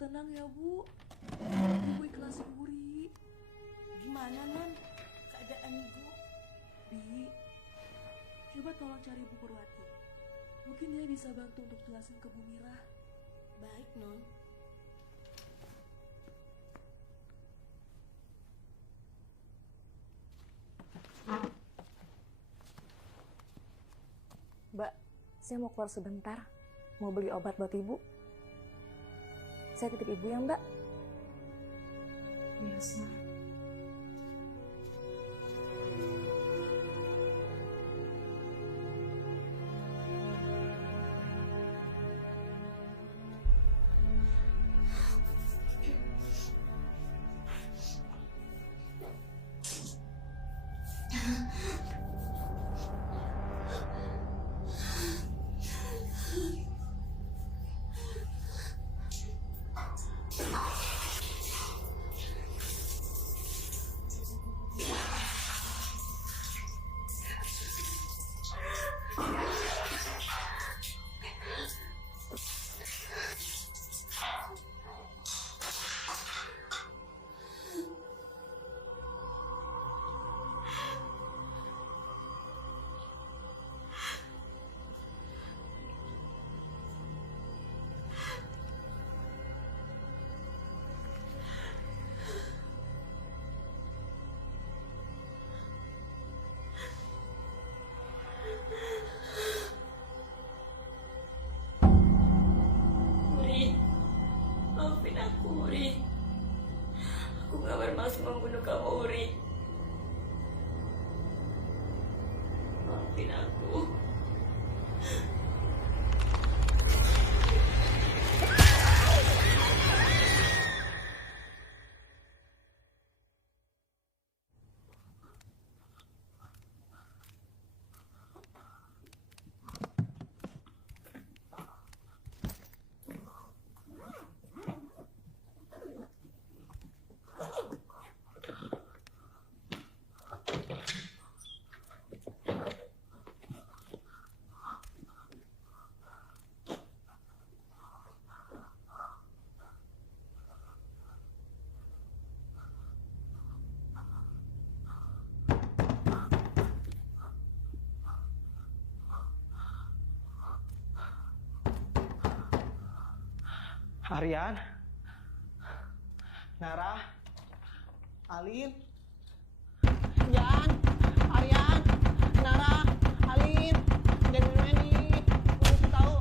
tenang ya, Bu. Ibu ikhlasin Wuri. Gimana, Non? Keadaan Ibu? Bi, coba tolong cari Bu Purwati. Mungkin dia bisa bantu untuk jelasin ke Bu Mira. Baik, Non. Mbak, saya mau keluar sebentar. Mau beli obat buat Ibu. Saya titip Ibu ya, Mbak. Iya, Sar. Wuri, maafin aku, Wuri. Aku gak bermaksud membunuh kamu, Wuri. Maafin aku. Aryan, Nara, Alin, Jan, Aryan, Nara, Alin, jangan main nih, aku tahu.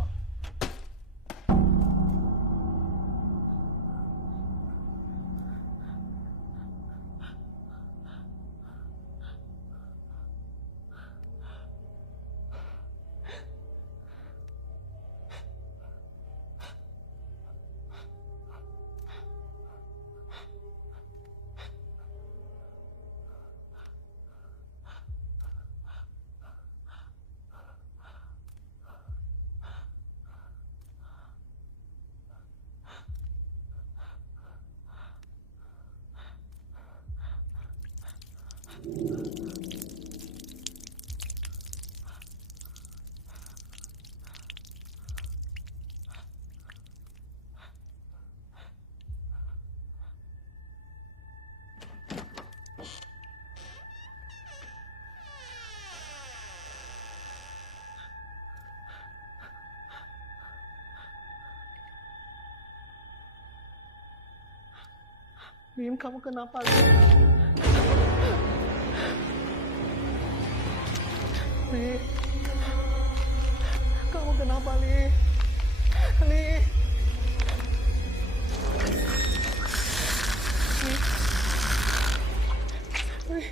Lim, kamu kenapa, Lim? Li, kamu kenapa, Li? Li. Li.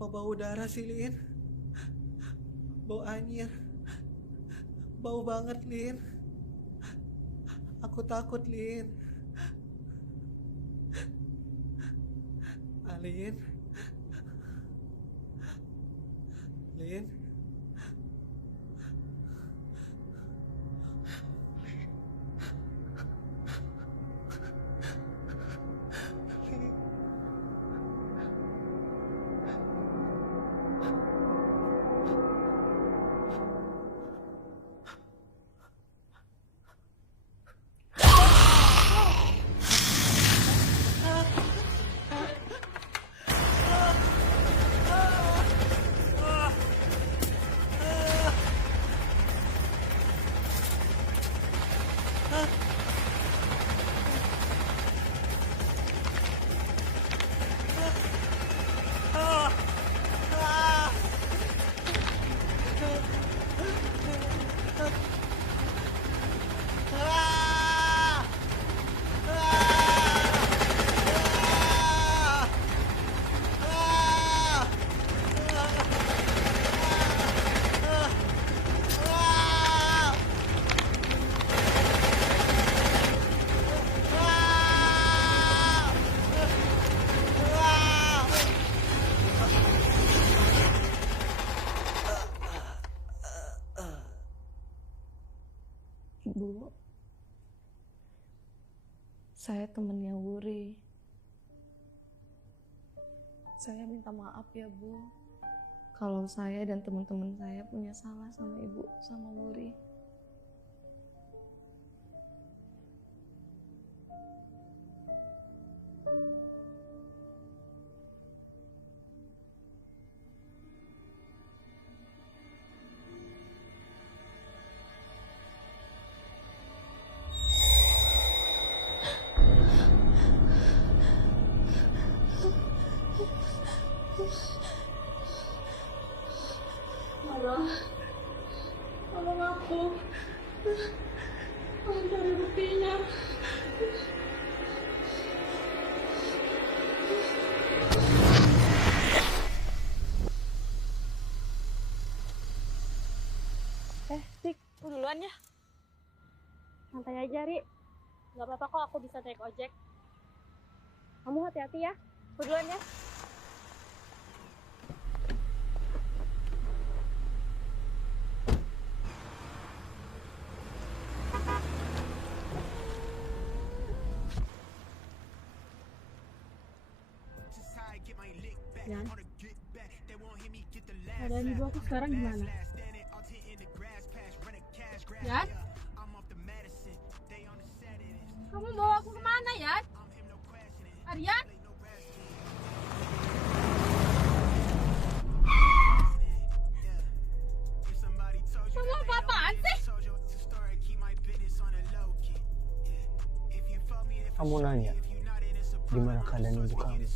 Kenapa bau darah sih, Lin? Bau anyir. Bau banget, Lin. Aku takut, Lin. Alin. Lin. Bu, saya temennya Wuri. Saya minta maaf ya, Bu. Kalau saya dan teman-teman saya punya salah sama Ibu, sama Wuri. Tolong aku. Tolong cari buktinya. Dik, aku duluan ya. Santai aja, Ri. Gak apa-apa kok, aku bisa naik ojek. Kamu hati-hati ya. Aku duluan ya. Yan, keadaan ibu aku sekarang gimana? Yan? Kamu bawa aku kemana, Yan? Aryan? Kamu apa-apaan sih? Kamu nanya, gimana keadaan ibu kamu?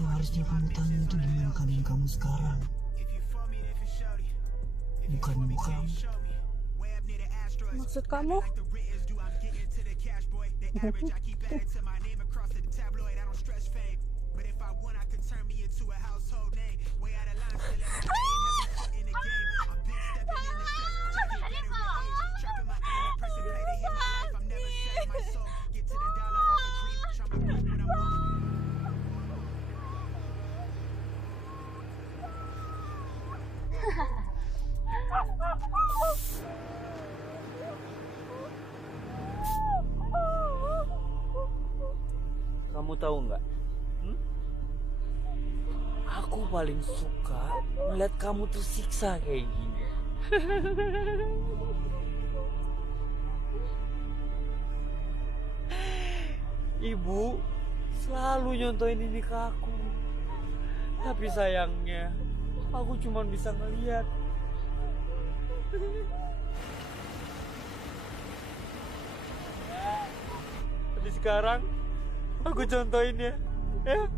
Yang harusnya kamu tanya itu gimana keadaan kamu sekarang, bukan ibu kamu. Maksud kamu? Kamu tahu nggak? Aku paling suka melihat kamu tersiksa kayak gini. Ibu selalu nyontohin ini ke aku. Tapi sayangnya, aku cuma bisa ngeliat. Tapi sekarang, aku contohin ya. Ya.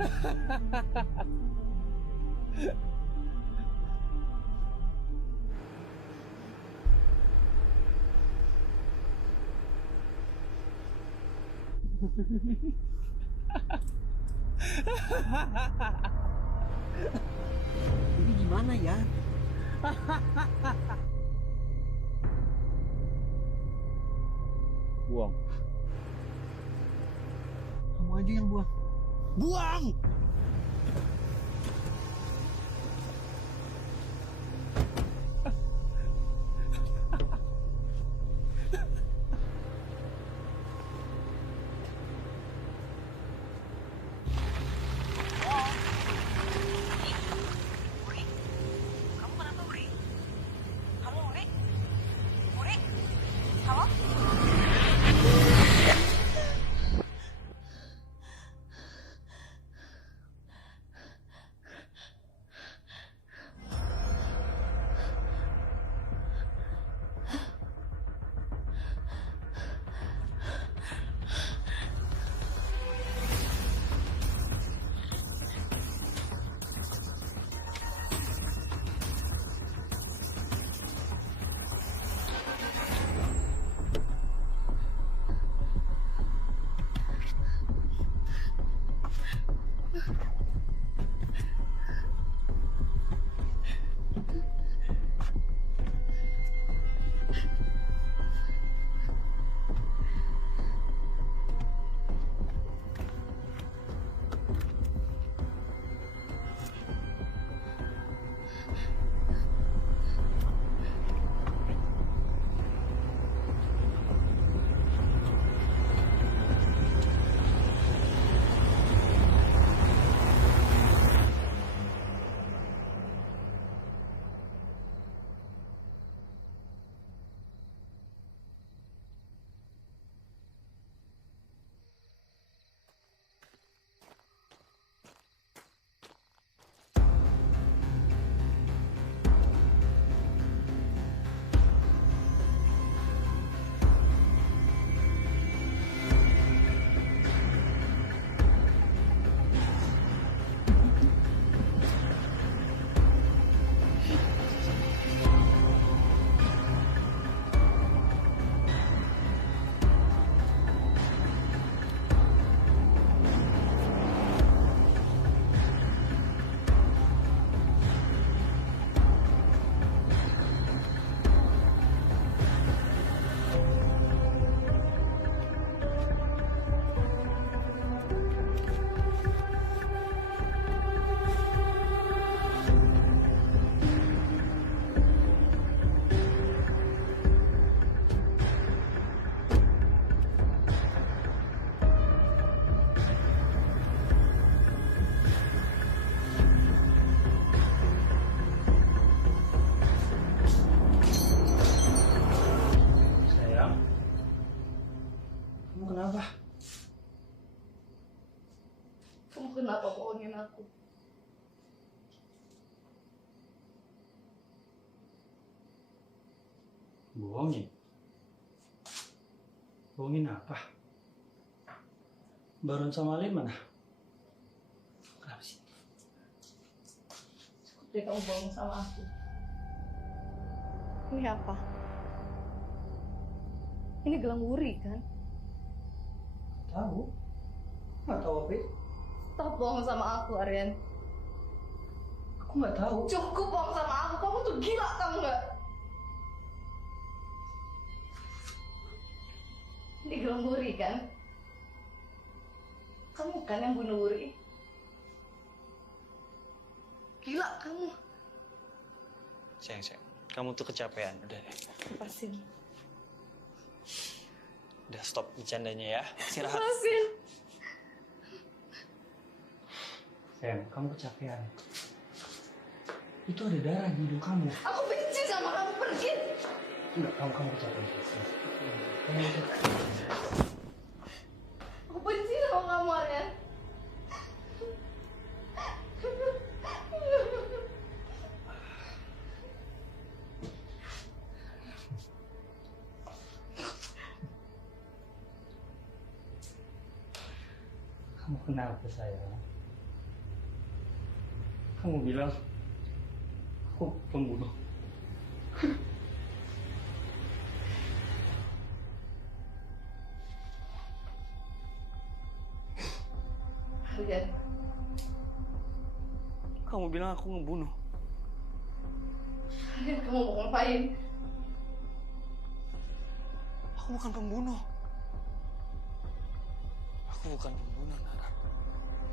Ini gimana ya? Buang. Kamu aja yang buang. Buang! Kamu kenapa, Uri? Kamu Uri? Uri? Halo? Kenapa? Kamu kenapa bohongin aku? Bohongin? Bohongin apa? Baron sama Alin mana? Kenapa sih? Dia kamu bohong sama aku. Ini apa? Ini gelang wuri kan? Tahu? Nggak tahu apa? Stop bohong sama aku, Aryan. Aku nggak tahu. Cukup bohong sama aku. Kamu tuh gila, kamu nggak? Ini gelang wuri kan? Kamu kan yang bunuh Wuri? Gila kamu. Sayang, kamu tuh kecapean. Udah deh. Lepasin. Udah stop bercandanya ya. Istirahat. Lepasin. Sayang, kamu kecapean. Itu ada darah di hidung kamu. Aku benci sama kamu, pergi. Enggak, kamu kecapean. Kamu kecapean. Aku benci sama kamu, Aryan. Kamu kenapa sayang? Kamu bilang aku pembunuh. Aryan, Kamu bilang aku ngebunuh. Aryan, kamu mau ngapain? Aku bukan pembunuh. Aku bukan pembunuh, Nara.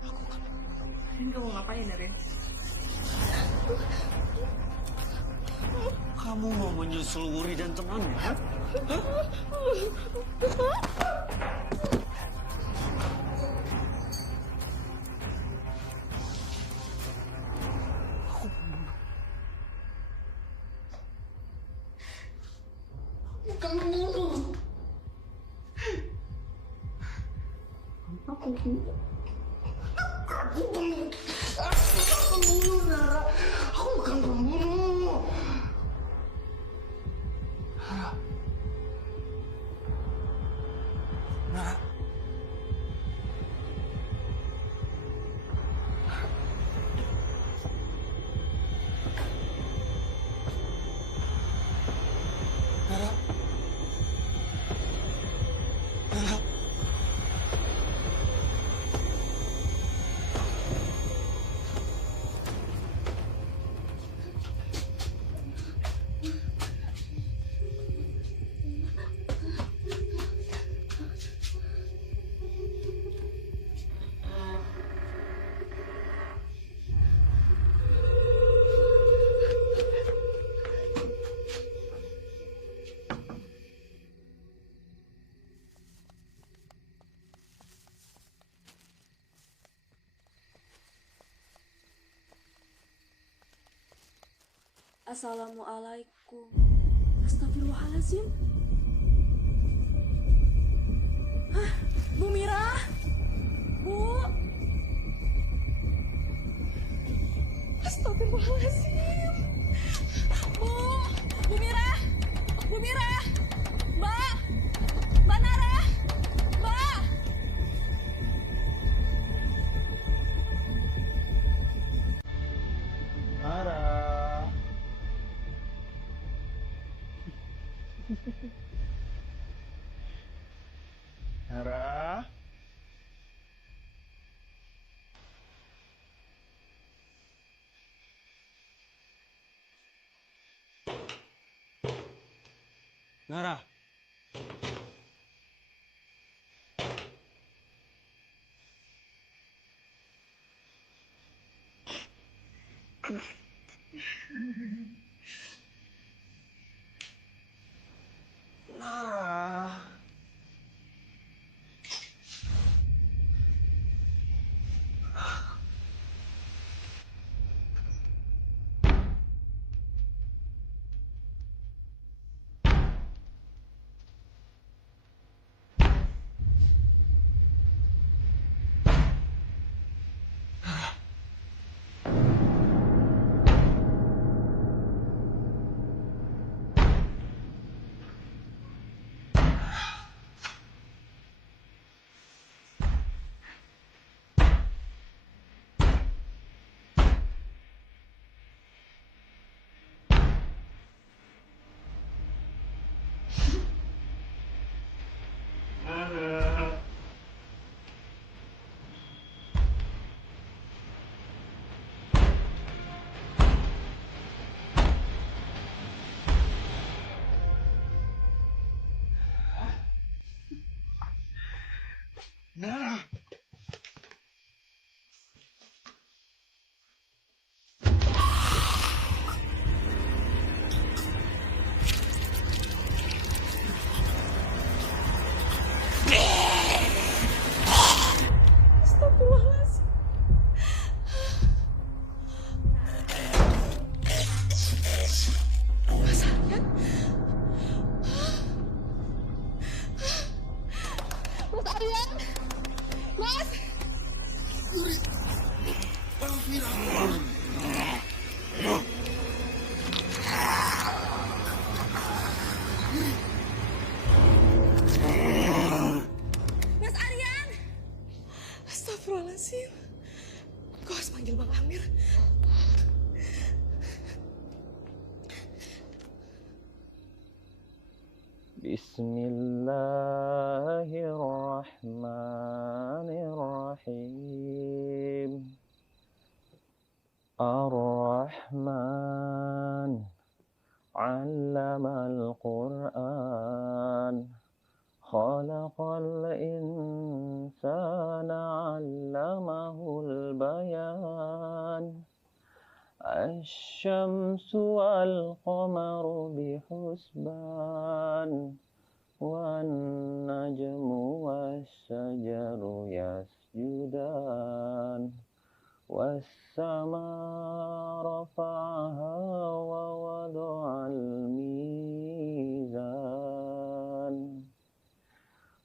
Aku bukan pembunuh. Aryan, kamu ngapain, Aryan? Kamu mau menyusul Wuri dan temannya? Aku pembunuh. Bukan pembunuh. Aku pembunuh. Aku pembunuh. Aku bukan pembunuh, Nara. Aku bukan pembunuh. Nara. Nara. Nara. Nara. Assalamualaikum. Astagfirullahaladzim. Hah, Bu Mira? Bu? Astagfirullahaladzim. Bu? Bu Mira? Bu Mira? Mbak? Mbak Nara? Mbak? Nara. Nara. Nara. Nara. Nara. Astagfirullahaladzim. Mas Aryan? Mas Aryan? Mas? Mas Aryan? Astagfirullahaladzim. Kau harus panggil Bang Amir. Bismillahirrahmanirrahim. Ar-Rahman 'allamal Qur'an. Khalaqal insana 'allamahul bayan. Asy-syamsu wal qamaru bihusban. Wan najmu was-syajaru yasjudan. Was-samaa rafa'aha wa wada'al mizan.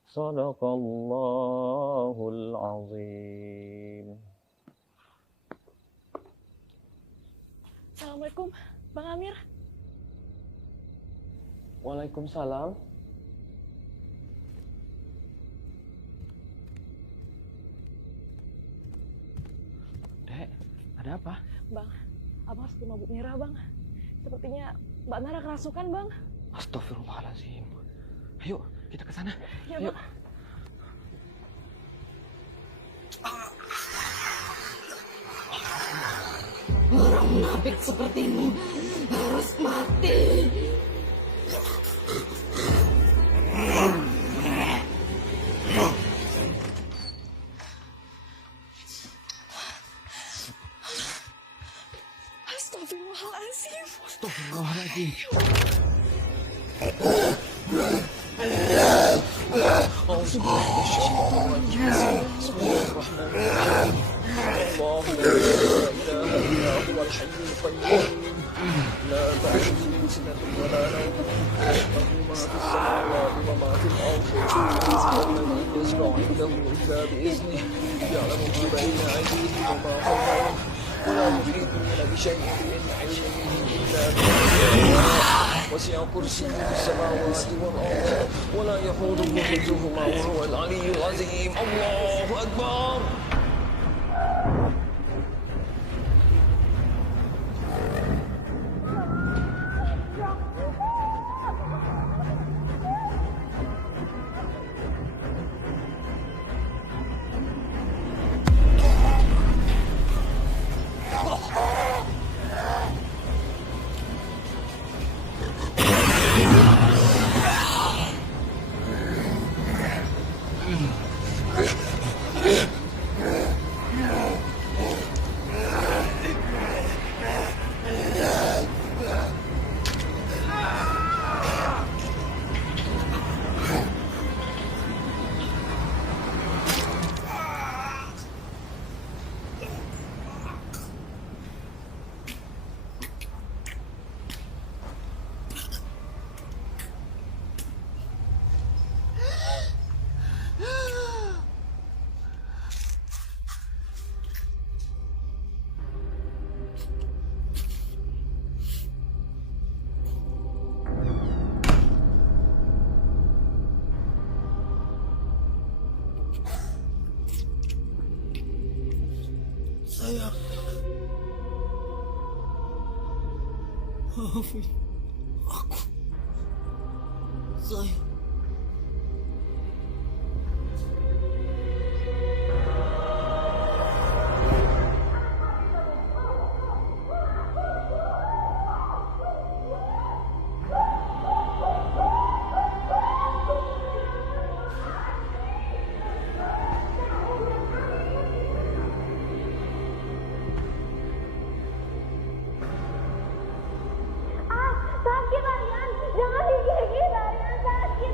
Shadaqallahul azim. Assalamualaikum, Bang Amir. Waalaikumsalam. Dek, ada apa? Bang, Abang harus ke rumah Bu Mira, Bang. Sepertinya Mbak Nara kerasukan, Bang. Astagfirullahaladzim. Ayo, kita ke sana. Ya, Ayo. Bang. Orang munafik sepertimu harus mati. Astagfirullahaladzim. Astagfirullahaladzim. وسع كرسيه السماوات والأرض ولا يحوطه حفظهما وهو العلي العظيم. الله أكبر. Sayang, maafin aku. Sayang. Sakit, Aryan. Jangan digigit, Aryan. Sakit,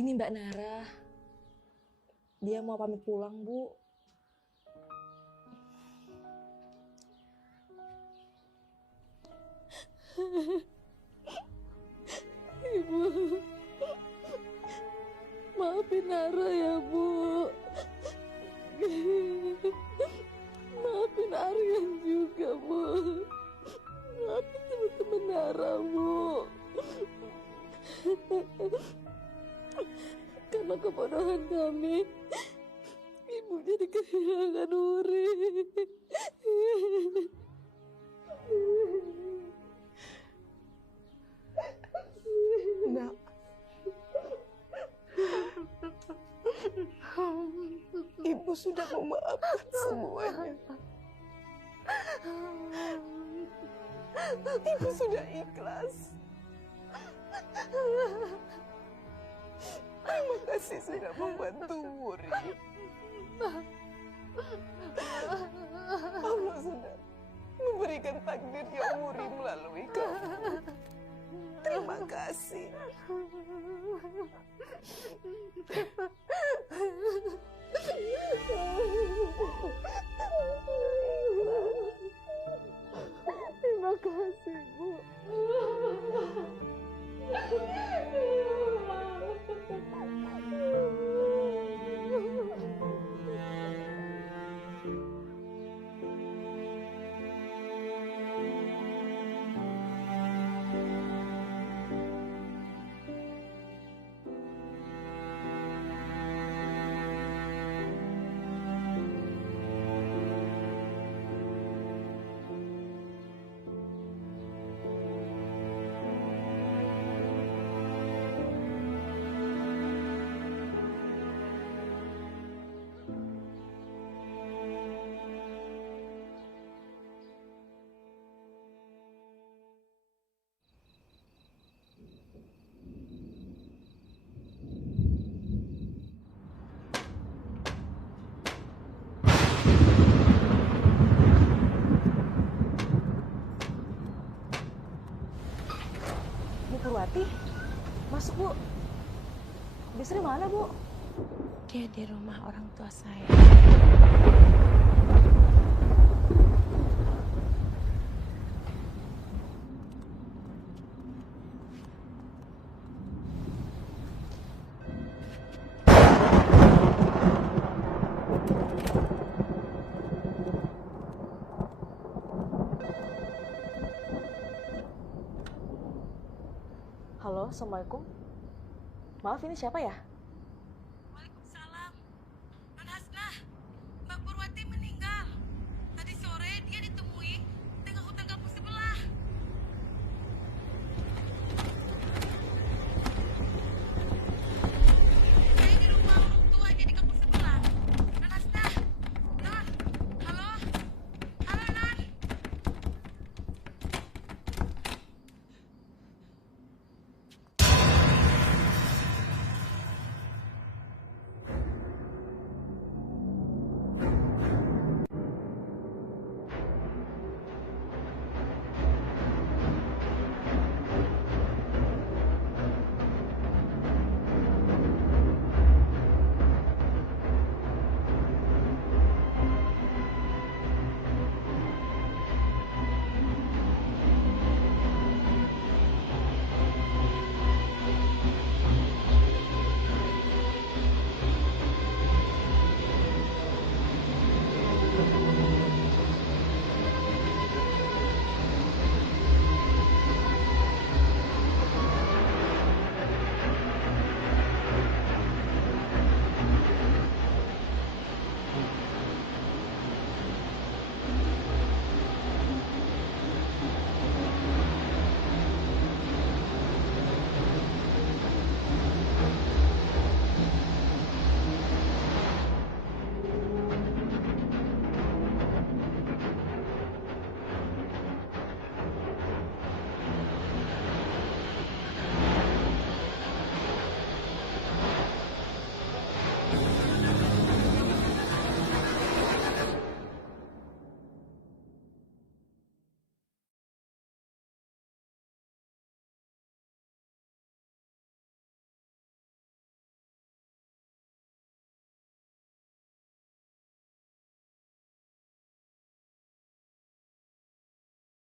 Ini Mbak Nara. Dia mau pamit pulang, Bu. Ibu, maafin Nara ya, Bu. Maafin Aryan juga, Bu. Maafin teman-teman Nara, Bu. Karena kebodohan kami, Ibu jadi kehilangan Wuri. Nak. Ibu sudah memaafkan semuanya. Ibu sudah ikhlas. Terima kasih sudah membantu Wuri. Allah sudah memberikan takdirnya Wuri melalui kamu. Terima kasih. Terima kasih, Bu. Purwati, masuk Bu. Bisri mana Bu? Dia di rumah orang tua saya. Halo, Assalamualaikum. Maaf, ini siapa ya?